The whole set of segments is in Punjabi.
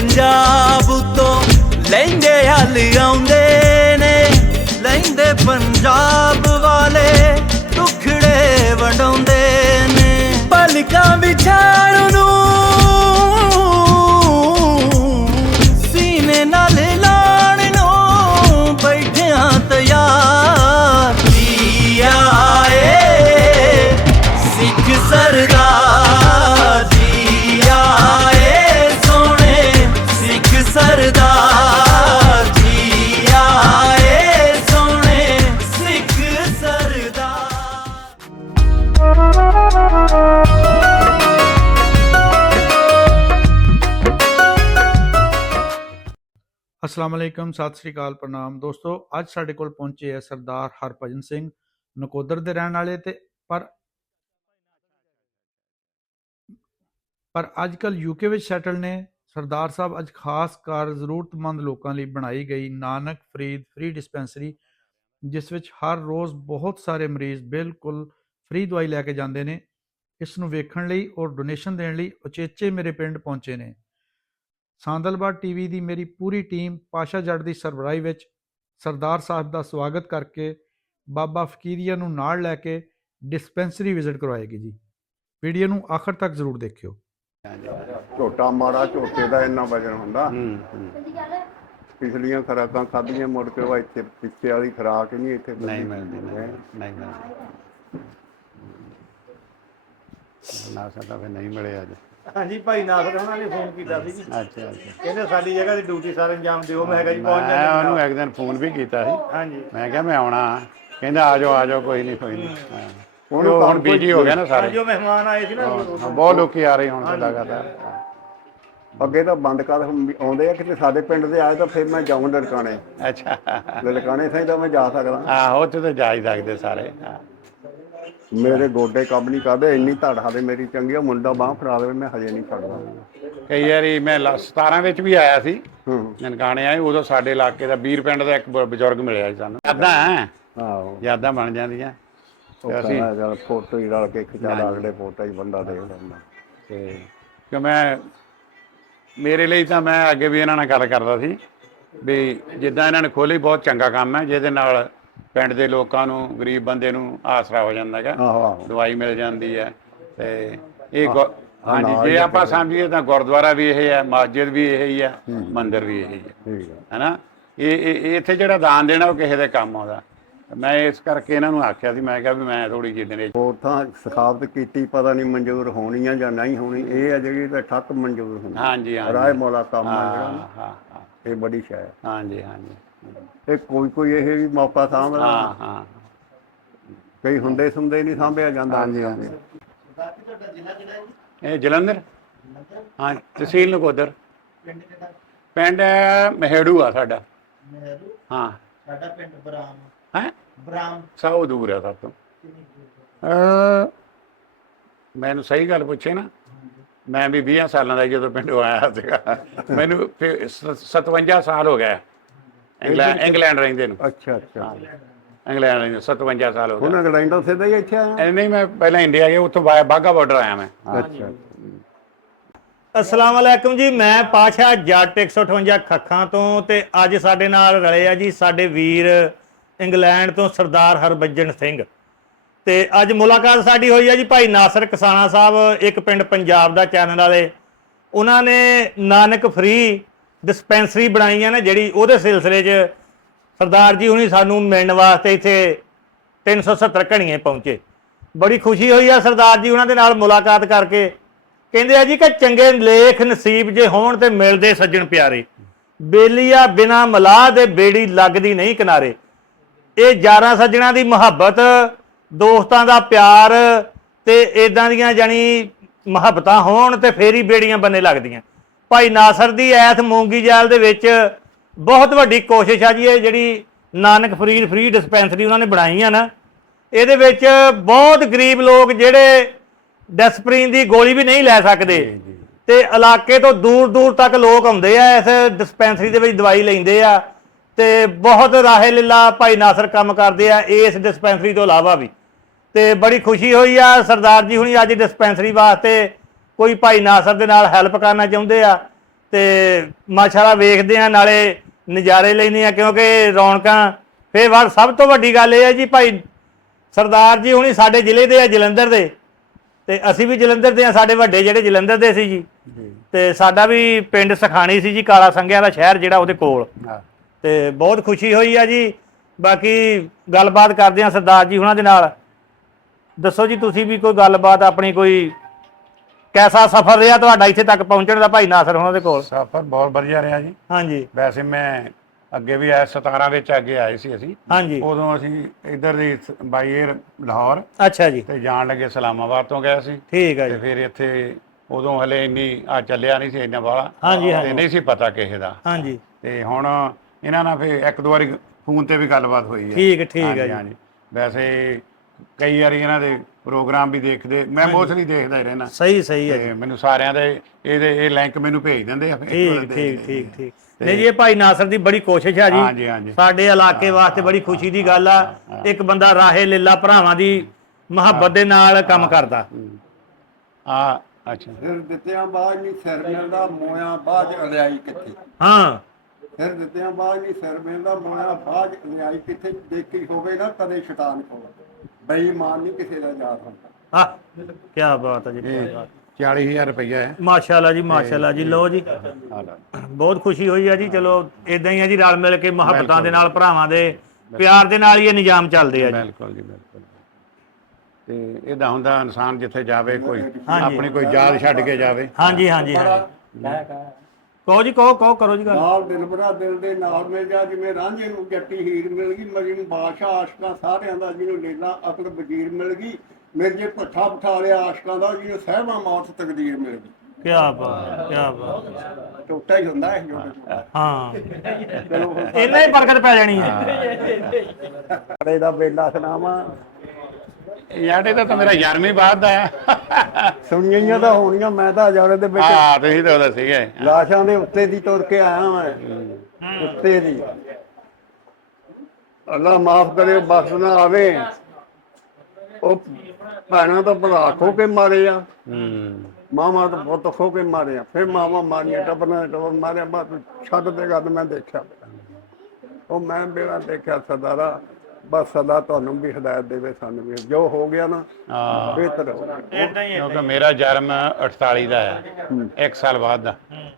पंजाब तो लैंदे हल आउंदे ने, लैंदे पंजाब वाले टुकड़े वंडाउंदे ने। पलकां विछाण नूं सीने नाल लाण नूं बैठियां तैयार। जी आए सिख सरदार, जी आए सोने सिख सरदार, जी आए सोने सिख सरदार। अस्सलाम वालेकुम, सत श्री अकाल, प्रणाम दोस्तों। अज साडे कोल पहुंचे है सरदार हरभजन सिंह, नकोदर दे रहने वाले ते पर अजकल यूके विच सैटल ने। सरदार साहब अज खास कर जरूरतमंद लोगों लिए बनाई गई नानक फरीद फ्री डिस्पेंसरी, जिस विच हर रोज़ बहुत सारे मरीज बिल्कुल फ्री दवाई लैके जाते हैं। इस नूं वेखण लई और डोनेशन देण लई उचेचे मेरे पिंड पहुंचे ने। सांदलबाड़ टीवी की मेरी पूरी टीम पाशा जट की सरबराही विच सरदार साहब का स्वागत करके बाबा फकीरिया नूं नाल लैके डिस्पेंसरी विजिट करवाएगी जी। वीडियो नूं आखिर तक जरूर देखियो। ਝੋਟਾ ਮਾਰਾ ਝੋਟੇ ਦਾ ਇੰਨਾ ਵਜਨ ਹੁੰਦਾ। ਪਿਛਲੀਆਂ ਖੁਰਾਕਾਂ ਖਾਧੀਆਂ ਮੁੜ ਕੇ ਉਹ ਇੱਥੇ ਪਿੱਛੇ ਵਾਲੀ ਖੁਰਾਕ ਨਹੀਂ ਇੱਥੇ ਨਹੀਂ ਮਿਲਦੀ, ਨਹੀਂ ਮਿਲਦੀ ਨਾ ਸਾਡਾ ਫਿਰ ਨਹੀਂ ਮਿਲੇ ਅੱਜ। ਹਾਂਜੀ ਭਾਈ ਨਾਸਰ ਉਹਨਾਂ ਨੇ ਫੋਨ ਕੀਤਾ ਸੀ ਜੀ। ਅੱਛਾ ਕਹਿੰਦੇ ਸਾਡੀ ਜਗ੍ਹਾ ਦੀ ਡਿਊਟੀ ਸਾਰੇ ਅੰਜਾਮ ਦਿਓ। ਮੈਂ ਕਿਹਾ ਜੀ ਪਹੁੰਚ ਮੈਂ ਜਾਂਦੇ। ਉਹਨੂੰ ਇੱਕ ਦਿਨ ਫੋਨ ਵੀ ਕੀਤਾ ਸੀ। ਹਾਂਜੀ ਮੈਂ ਕਿਹਾ ਮੈਂ ਆਉਣਾ, ਕਹਿੰਦਾ ਆ ਜਾਓ ਕੋਈ ਨਹੀਂ ਹਾਂ। ਹੁਣ ਬਿਜੀ ਹੋ ਗਿਆ ਨਾ ਸਾਰੇ, ਜੋ ਮਹਿਮਾਨ ਆਏ ਸੀ ਨਾ ਬਹੁਤ ਲੋਕੀ ਆ ਰਹੇ ਹੁਣ ਤਾਂ ਲਗਾਤਾਰ। ਅੱਗੇ ਤਾਂ ਬੰਦ ਕਰ ਆਉਂਦੇ ਆ, ਕਿਤੇ ਸਾਡੇ ਪਿੰਡ ਦੇ ਆਏ ਤਾਂ ਫਿਰ ਮੈਂ ਜਾਊਂ ਲੜਕਾਣੇ। ਅੱਛਾ ਲੜਕਾਣੇ ਸਹੀ ਤਾਂ ਮੈਂ ਜਾ ਸਕਦਾ। ਆਹੋ ਉੱਥੇ ਤਾਂ ਜਾ ਹੀ ਸਕਦੇ ਸਾਰੇ। ਮੇਰੇ ਗੋਡੇ ਕੰਮ ਨਹੀਂ ਕਰਦੇ, ਇੰਨੀ ਧੜ ਹਾਲੇ ਮੇਰੀ ਚੰਗੀ ਆ। ਮੁੰਡਾ ਬਾਂਹ ਫੜਾ ਦੇਵੇ ਮੈਂ ਹਜੇ ਨਹੀਂ ਫੜਦਾ। ਕਈ ਵਾਰੀ ਮੈਂ 17 ਵਿੱਚ ਵੀ ਆਇਆ ਸੀ ਹੂੰ ਨਨਕਾਣੇ ਆਏ, ਉਦੋਂ ਸਾਡੇ ਇਲਾਕੇ ਦਾ ਵੀਰ ਪਿੰਡ ਦਾ ਇੱਕ ਬਜ਼ੁਰਗ ਮਿਲਿਆ ਸੀ ਸਾਨੂੰ। ਆਹੋ ਯਾਦਾਂ ਬਣ ਜਾਂਦੀਆਂ। ਅਸੀਂ ਚੱਲ ਫੋਟੋ ਹੀ ਰਲ ਕੇ ਖਿਚਾ ਲਾਗੜੇ ਫੋਟੋ ਹੀ ਬੰਦਾ ਦੇਖ ਲੈਂਦਾ। ਤੇ ਕਿ ਮੈਂ ਮੇਰੇ ਲਈ ਤਾਂ ਮੈਂ ਅੱਗੇ ਵੀ ਇਹਨਾਂ ਨਾਲ ਗੱਲ ਕਰਦਾ ਸੀ ਵੀ ਜਿੱਦਾਂ ਇਹਨਾਂ ਨੇ ਖੋਲ੍ਹੀ ਬਹੁਤ ਚੰਗਾ ਕੰਮ ਹੈ, ਜਿਹਦੇ ਨਾਲ ਪਿੰਡ ਦੇ ਲੋਕਾਂ ਨੂੰ, ਗਰੀਬ ਬੰਦੇ ਨੂੰ ਆਸਰਾ ਹੋ ਜਾਂਦਾ ਹੈਗਾ, ਆਹੋ ਦਵਾਈ ਮਿਲ ਜਾਂਦੀ ਹੈ। ਤੇ ਇਹ ਹਾਂਜੀ ਜੇ ਆਪਾਂ ਸਮਝੀਏ ਤਾਂ ਗੁਰਦੁਆਰਾ ਵੀ ਇਹ ਹੈ, ਮਸਜਿਦ ਵੀ ਇਹ ਹੀ ਹੈ, ਮੰਦਿਰ ਵੀ ਇਹ ਹੀ ਹੈ, ਠੀਕ ਹੈ ਨਾ। ਇਹ ਇੱਥੇ ਜਿਹੜਾ ਦਾਨ ਦੇਣਾ ਉਹ ਕਿਸੇ ਦੇ ਕੰਮ ਆਉਂਦਾ। ਮੈਂ ਇਸ ਕਰਕੇ ਇਹਨਾਂ ਨੂੰ ਆਖਿਆ ਸੀ, ਮੈਂ ਕਿਹਾ ਵੀ ਮੈਂ ਥੋੜੀ ਜਿਹੀ ਦਿਨੇ ਹੋਰ ਤਾਂ ਸਖਾਵਤ ਕੀਤੀ, ਪਤਾ ਨਹੀਂ ਮਨਜ਼ੂਰ ਹੋਣੀ ਆ ਜਾਂ ਨਹੀਂ ਹੋਣੀ। ਇਹ ਹੈ ਜਿਹੜੀ ਤਾਂ ਠੱਕ ਮਨਜ਼ੂਰ ਹੋਣੀ। ਹਾਂਜੀ ਰਾਏ ਮੌਲਾ ਕੰਮ ਆ ਹਾਂ ਜਿਹੜਾ, ਹਾਂ ਇਹ ਬੜੀ ਸ਼ੈ ਹੈ। ਹਾਂਜੀ ਹਾਂਜੀ ਇਹ ਕੋਈ ਇਹ ਵੀ ਮੌਕਾ ਸਾਂਭਦਾ। ਹਾਂ ਕਈ ਹੁੰਦੇ ਸੁਣਦੇ ਨਹੀਂ ਸਾਂਭਿਆ ਜਾਂਦਾ। ਹਾਂਜੀ ਹਾਂਜੀ ਇਹ ਜਲੰਧਰ, ਹਾਂ ਤਹਿਸੀਲ ਨਕੋਦਰ। ਪਿੰਡ ਮਹੇੜੂ ਆ ਸਾਡਾ। ਹਾਂ ਸਾਡਾ ਪਿੰਡ ਬਰਾਮ ਹੈ, ਬਰਾਮ ਸੌ ਦੂਰ ਆ ਸਭ ਤੋਂ। ਮੈਨੂੰ ਸਹੀ ਗੱਲ ਪੁੱਛੇ ਨਾ, ਮੈਂ ਵੀ 20 ਸਾਲਾਂ ਦਾ ਜਦੋਂ ਪਿੰਡੋਂ ਆਇਆ ਸੀਗਾ। ਮੈਨੂੰ 57 ਸਾਲ ਹੋ ਗਏ ਇੰਗਲੈਂਡ ਰਹਿੰਦੇ ਨੂੰ। ਅੱਛਾ ਇੰਗਲੈਂਡ ਰਹਿੰਦੇ 57 ਸਾਲ ਹੋ ਗਏ। ਹੁਣ ਇੰਗਲੈਂਡ ਸਿੱਧਾ ਹੀ ਇੱਥੇ ਆਇਆ? ਨਹੀਂ, ਮੈਂ ਪਹਿਲਾਂ ਇੰਡੀਆ ਗਿਆ, ਉੱਥੋਂ ਬਾਘਾ ਬਾਰਡਰ ਆਇਆ ਮੈਂ। ਅੱਛਾ अस्सलाम वालेकुम जी। मैं पाशा जट 158 खखां तो ते अज साडे नाल रले आ जी साडे वीर इंग्लैंड तो सरदार हरभजन सिंह। ते अज मुलाकात साडी होई है जी भाई नासर कसाना साहब, एक पिंड पंजाब दा चैनल वाले। उन्होंने नानक फ्री डिस्पेंसरी बनाई है ना जिहड़ी, उहदे सिलसिले च सरदार जी हुणी सानू मिलण वास्ते इत्थे 370 घणीए पहुंचे। बड़ी खुशी हुई है सरदार जी उन्हां दे नाल मुलाकात करके। ਕਹਿੰਦੇ ਆ ਜੀ ਕਿ ਚੰਗੇ ਲੇਖ ਨਸੀਬ ਜੇ ਹੋਣ ਤੇ ਮਿਲਦੇ ਸੱਜਣ ਪਿਆਰੇ, ਬੇਲੀਆ ਬਿਨਾ ਮਲਾਹ ਦੇ ਬੇੜੀ ਲੱਗਦੀ ਨਹੀਂ ਕਿਨਾਰੇ। ਇਹ ਯਾਰਾਂ ਸੱਜਣਾਂ ਦੀ ਮੁਹੱਬਤ, ਦੋਸਤਾਂ ਦਾ ਪਿਆਰ ਤੇ ਇਦਾਂ ਦੀਆਂ ਜਾਨੀ ਮੁਹੱਬਤਾਂ ਹੋਣ ਤੇ ਫੇਰ ਹੀ ਬੇੜੀਆਂ ਬੰਨੇ ਲੱਗਦੀਆਂ। ਭਾਈ ਨਾਸਰ ਦੀ ਐਸ ਮੂੰਗੀ ਜਾਲ ਦੇ ਵਿੱਚ ਬਹੁਤ ਵੱਡੀ ਕੋਸ਼ਿਸ਼ ਆ ਜੀ। ਇਹ ਜਿਹੜੀ ਨਾਨਕ ਫਰੀਦ ਫਰੀ ਡਿਸਪੈਂਸਰੀ ਉਹਨਾਂ ਨੇ ਬਣਾਈ ਆ ਨਾ, ਇਹਦੇ ਵਿੱਚ ਬਹੁਤ ਗਰੀਬ ਲੋਕ ਜਿਹੜੇ ਡੈਸਪਰੀਨ ਦੀ ਗੋਲੀ ਵੀ ਨਹੀਂ ਲੈ ਸਕਦੇ ਤੇ ਇਲਾਕੇ ਤੋਂ ਦੂਰ ਦੂਰ ਤੱਕ ਲੋਕ ਆਉਂਦੇ ਆ ਇਸ ਡਿਸਪੈਂਸਰੀ ਦੇ ਵਿੱਚ ਦਵਾਈ ਲੈਂਦੇ ਆ ਤੇ ਬਹੁਤ ਰਾਹੇ ਲੀਲਾ ਭਾਈ ਨਾਸਰ ਕੰਮ ਕਰਦੇ ਆ ਇਸ ਡਿਸਪੈਂਸਰੀ ਤੋਂ ਇਲਾਵਾ ਵੀ। ਤੇ ਬੜੀ ਖੁਸ਼ੀ ਹੋਈ ਆ ਸਰਦਾਰ ਜੀ ਹੁਣੀ ਅੱਜ ਡਿਸਪੈਂਸਰੀ ਵਾਸਤੇ ਕੋਈ ਭਾਈ ਨਾਸਰ ਦੇ ਨਾਲ ਹੈਲਪ ਕਰਨਾ ਚਾਹੁੰਦੇ ਆ ਤੇ ਮਾਸ਼ਾਅੱਲਾ ਵੇਖਦੇ ਆ ਨਾਲੇ ਨਜ਼ਾਰੇ ਲੈਂਦੇ ਆ, ਕਿਉਂਕਿ ਰੌਣਕਾਂ ਫੇਰ ਸਭ ਤੋਂ ਵੱਡੀ ਗੱਲ ਇਹ ਹੈ ਜੀ ਭਾਈ ਸਰਦਾਰ ਜੀ ਹੁਣੀ ਸਾਡੇ ਜ਼ਿਲ੍ਹੇ ਦੇ ਆ, ਜਲੰਧਰ ਦੇ, ਤੇ ਅਸੀਂ ਵੀ ਜਲੰਧਰ ਦੇ ਆ, ਸਾਡੇ ਵੱਡੇ ਜਿਹੜੇ ਜਲੰਧਰ ਦੇ ਸੀ ਜੀ, ਤੇ ਸਾਡਾ ਵੀ ਪਿੰਡ ਸਖਾਣੀ ਸੀ ਜੀ, ਕਾਲਾ ਸੰਘਿਆ ਦਾ ਸ਼ਹਿਰ ਜਿਹੜਾ ਉਹਦੇ ਕੋਲ, ਤੇ ਬਹੁਤ ਖੁਸ਼ੀ ਹੋਈ ਆ ਜੀ। ਬਾਕੀ ਗੱਲਬਾਤ ਕਰਦੇ ਆ ਸਰਦਾਰ ਜੀ ਹੁਣਾਂ ਦੇ ਨਾਲ। ਦੱਸੋ ਜੀ ਤੁਸੀਂ ਵੀ ਕੋਈ ਗੱਲਬਾਤ ਆਪਣੀ, ਕੋਈ ਕੈਸਾ ਸਫ਼ਰ ਰਿਹਾ ਤੁਹਾਡਾ ਇੱਥੇ ਤੱਕ ਪਹੁੰਚਣ ਦਾ ਭਾਈ ਨਾਸਰ ਹੁਣਾਂ ਦੇ ਕੋਲ? ਸਫ਼ਰ ਬਹੁਤ ਵਧੀਆ ਰਿਹਾ ਜੀ। ਹਾਂਜੀ ਵੈਸੇ ਮੈਂ ਅੱਗੇ ਵੀ 17 ਵਿੱਚ ਅੱਗੇ ਆਏ ਸੀ ਅਸੀਂ, ਹਾਂਜੀ ਉਦੋਂ ਅਸੀਂ ਇੱਧਰ ਦੀ ਬਾਈ ਏਅਰ ਲਾਹੌਰ ਅੱਛਾ ਜੀ ਤੇ ਜਾਣ ਲੱਗੇ ਇਸਲਾਮਾਬਾਦ ਤੋਂ ਗਏ ਸੀ, ਠੀਕ ਹੈ ਤੇ ਜੀ ਫਿਰ ਇੱਥੇ ਉਦੋਂ ਹਲੇ ਇੰਨੀ ਚੱਲਿਆ ਨਹੀਂ ਸੀ ਇੰਨਾ ਵਾਲਾ, ਹਾਂਜੀ ਤੇ ਹਾਂਜੀ ਨਹੀਂ ਸੀ ਪਤਾ ਕਿਸੇ ਦਾ, ਹਾਂਜੀ ਤੇ ਹੁਣ ਇਹਨਾਂ ਨਾਲ ਫਿਰ ਇੱਕ ਦੋ ਵਾਰੀ ਫੋਨ ਤੇ ਵੀ ਗੱਲਬਾਤ ਹੋਈ ਹੈ। ਠੀਕ ਹੈ ਹਾਂਜੀ, ਜੀ ਹਾਂਜੀ। ਵੈਸੇ ਕਈ ਵਾਰੀ ਇਹਨਾਂ ਦੇ ਪ੍ਰੋਗਰਾਮ ਵੀ ਦੇਖਦੇ, ਮੈਂ ਮੋਸਟਲੀ ਦੇਖਦਾ ਹੀ ਰਹਿਣਾ, ਸਹੀ ਸਹੀ ਹੈ ਜੀ ਤੇ ਮੈਨੂੰ ਸਾਰਿਆਂ ਦੇ ਇਹ ਲਿੰਕ ਮੈਨੂੰ ਭੇਜ ਦਿੰਦੇ ਆ ਫਿਰ ਠੀਕ ਠੀਕ ਠੀਕ ਠੀਕ ਨਹੀਂ ਜੀ, ਇਹ ਭਾਈ ਨਾਸਰ ਦੀ ਬੜੀ ਕੋਸ਼ਿਸ਼ ਆ ਜੀ, ਹਾਂਜੀ ਹਾਂਜੀ ਸਾਡੇ ਇਲਾਕੇ ਵਾਸਤੇ ਬੜੀ ਖੁਸ਼ੀ ਦੀ ਗੱਲ ਆ। ਇੱਕ ਬੰਦਾ ਰਾਹੇ ਲੀਲਾ ਭਰਾਵਾਂ ਦੀ ਮੁਹੱਬਤ ਦੇ ਨਾਲ ਕੰਮ ਕਰਦਾ। ਅੱਛਾ ਫਿਰ ਦਿੱਤਿਆਂ ਬਾਅਦ ਨਹੀਂ ਸਿਰ ਮਿਲਦਾ, ਮੋਇਆ ਬਾਅਦ ਅਲਿਆਈ ਕਿੱਥੇ। ਹਾਂ ਫਿਰ ਦਿੱਤਿਆਂ ਬਾਅਦ ਨਹੀਂ ਸਿਰ ਮਿਲਦਾ, ਮੋਇਆ ਬਾਅਦ ਅਲਿਆਈ ਕਿੱਥੇ। ਦੇਖੀ ਹੋਵੇ ਨਾ ਕਦੇ ਸ਼ੈਤਾਨ ਕੋਲ, ਬੇਈਮਾਨ ਨਹੀਂ ਕਿਸੇ ਦਾ ਯਾਰ ਹੁੰਦਾ। ਹਾਂ ਕੀ ਬਾਤ ਹੈ ਜੀ, ਕੀ ਬਾਤ। 40,000 ਰੁਪਈਆ ਹੈ। ਮਾਸ਼ਾਅੱਲਾ ਜੀ ਮਾਸ਼ਾਅੱਲਾ ਜੀ। ਲਓ ਜੀ ਬਹੁਤ ਖੁਸ਼ੀ ਹੋਈ ਆ ਜੀ। ਚਲੋ ਇਦਾਂ ਹੀ ਆ ਜੀ, ਰਲ ਮਿਲ ਕੇ ਮੁਹੱਬਤਾਂ ਦੇ ਨਾਲ, ਭਰਾਵਾਂ ਦੇ ਪਿਆਰ ਦੇ ਨਾਲ ਹੀ ਇਹ ਨਿਜ਼ਾਮ ਚੱਲਦੇ ਆ ਜੀ। ਬਿਲਕੁਲ ਜੀ ਬਿਲਕੁਲ। ਤੇ ਇਹਦਾ ਹੁੰਦਾ ਇਨਸਾਨ ਜਿੱਥੇ ਜਾਵੇ ਕੋਈ ਆਪਣੀ ਕੋਈ ਯਾਦ ਛੱਡ ਕੇ ਜਾਵੇ। ਹਾਂਜੀ ਹਾਂਜੀ ਕਹੋ ਜੀ, ਕਹੋ ਕਰੋ ਜੀ ਗੱਲ। ਨਾਲ ਦਿਲਬਰਾ ਦਿਲ ਦੇ ਨਾਲ ਮਿਲ ਜਾ, ਜਿਵੇਂ ਰਾਂਝੇ ਨੂੰ ਜੱਟੀ ਹੀਰ ਮਿਲ ਗਈ, ਮਰੀ ਨੂੰ ਬਾਦਸ਼ਾਹ ਆਸ਼ਕਾਂ ਸਾਰਿਆਂ ਦਾ, ਜਿਹਨੂੰ ਲੀਲਾ ਅਕਲ ਵਜ਼ੀਰ ਮਿਲ ਗਈ, ਮੇਰੇ ਜੇ ਭੱਠਾ ਬਿਠਾ ਲਿਆ ਆਸ਼ਕਾਂ ਦਾ, ਜਿਹਨੂੰ ਸਹਿਬਾ ਮੌਤ ਤਕਦੀਰ ਮਿਲ ਗਈ। ਕੀ ਬਾਤ ਕੀ ਬਾਤ। ਟੋਟਾ ਹੀ ਹੁੰਦਾ ਇਹ ਜੋ ਹਾਂ ਇੰਨਾ ਹੀ ਬਰਕਤ ਪੈ ਜਾਣੀ ਹੈ। ਬੜੇ ਦਾ ਵੇਲਾ ਸੁਣਾਵਾ, ਯਾਡੇ ਤਾਂ ਮੇਰਾ 11ਵੀਂ ਬਾਅਦ ਦਾ ਆ। ਸੁਣੀਆਂ ਤਾਂ ਹੋਣੀਆਂ, ਮੈਂ ਤਾਂ ਜਾਣੇ ਦੇ ਵਿੱਚ ਹਾਂ ਤੁਸੀਂ ਤਾਂ ਉਹਦਾ ਸੀਗੇ। ਲਾਸ਼ਾਂ ਦੇ ਉੱਤੇ ਦੀ ਤੁਰ ਕੇ ਆਇਆ ਮੈਂ, ਉੱਤੇ ਦੀ। ਅੱਲਾ ਮਾਫ ਕਰੇ, ਬਖਸ਼ ਨਾ ਆਵੇ। ਉਹ ਭੈਣਾਂ ਤਾਂ ਭਰਾ ਖੋ ਕੇ ਮਾਰੇ ਆ, ਮਾਮਾ ਤਾਂ ਬਹੁਤ ਖੋ ਕੇ ਮਾਰੇ ਆ, ਫਿਰ ਮਾਮਾ ਮਾਰੀਆਂ ਟੱਬਰਾਂ ਟੱਬਰ ਮਾਰਿਆ। ਬਸ ਛੱਡ ਦੇਗਾ ਤੇ ਮੈਂ ਦੇਖਿਆ, ਉਹ ਮੈਂ ਬੇੜਾ ਦੇਖਿਆ ਸਰਦਾਰਾ। ਬਸ ਸਦਾ ਤੁਹਾਨੂੰ ਵੀ ਹਦਾਇਤ ਦੇਵੇ, ਸਾਨੂੰ ਵੀ ਜੋ ਹੋ ਗਿਆ ਨਾ ਬਿਹਤਰ ਹੋ ਗਿਆ। ਕਿਉਂਕਿ ਮੇਰਾ ਜਨਮ 48 ਦਾ ਆ, 1 ਸਾਲ ਬਾਅਦ ਦਾ।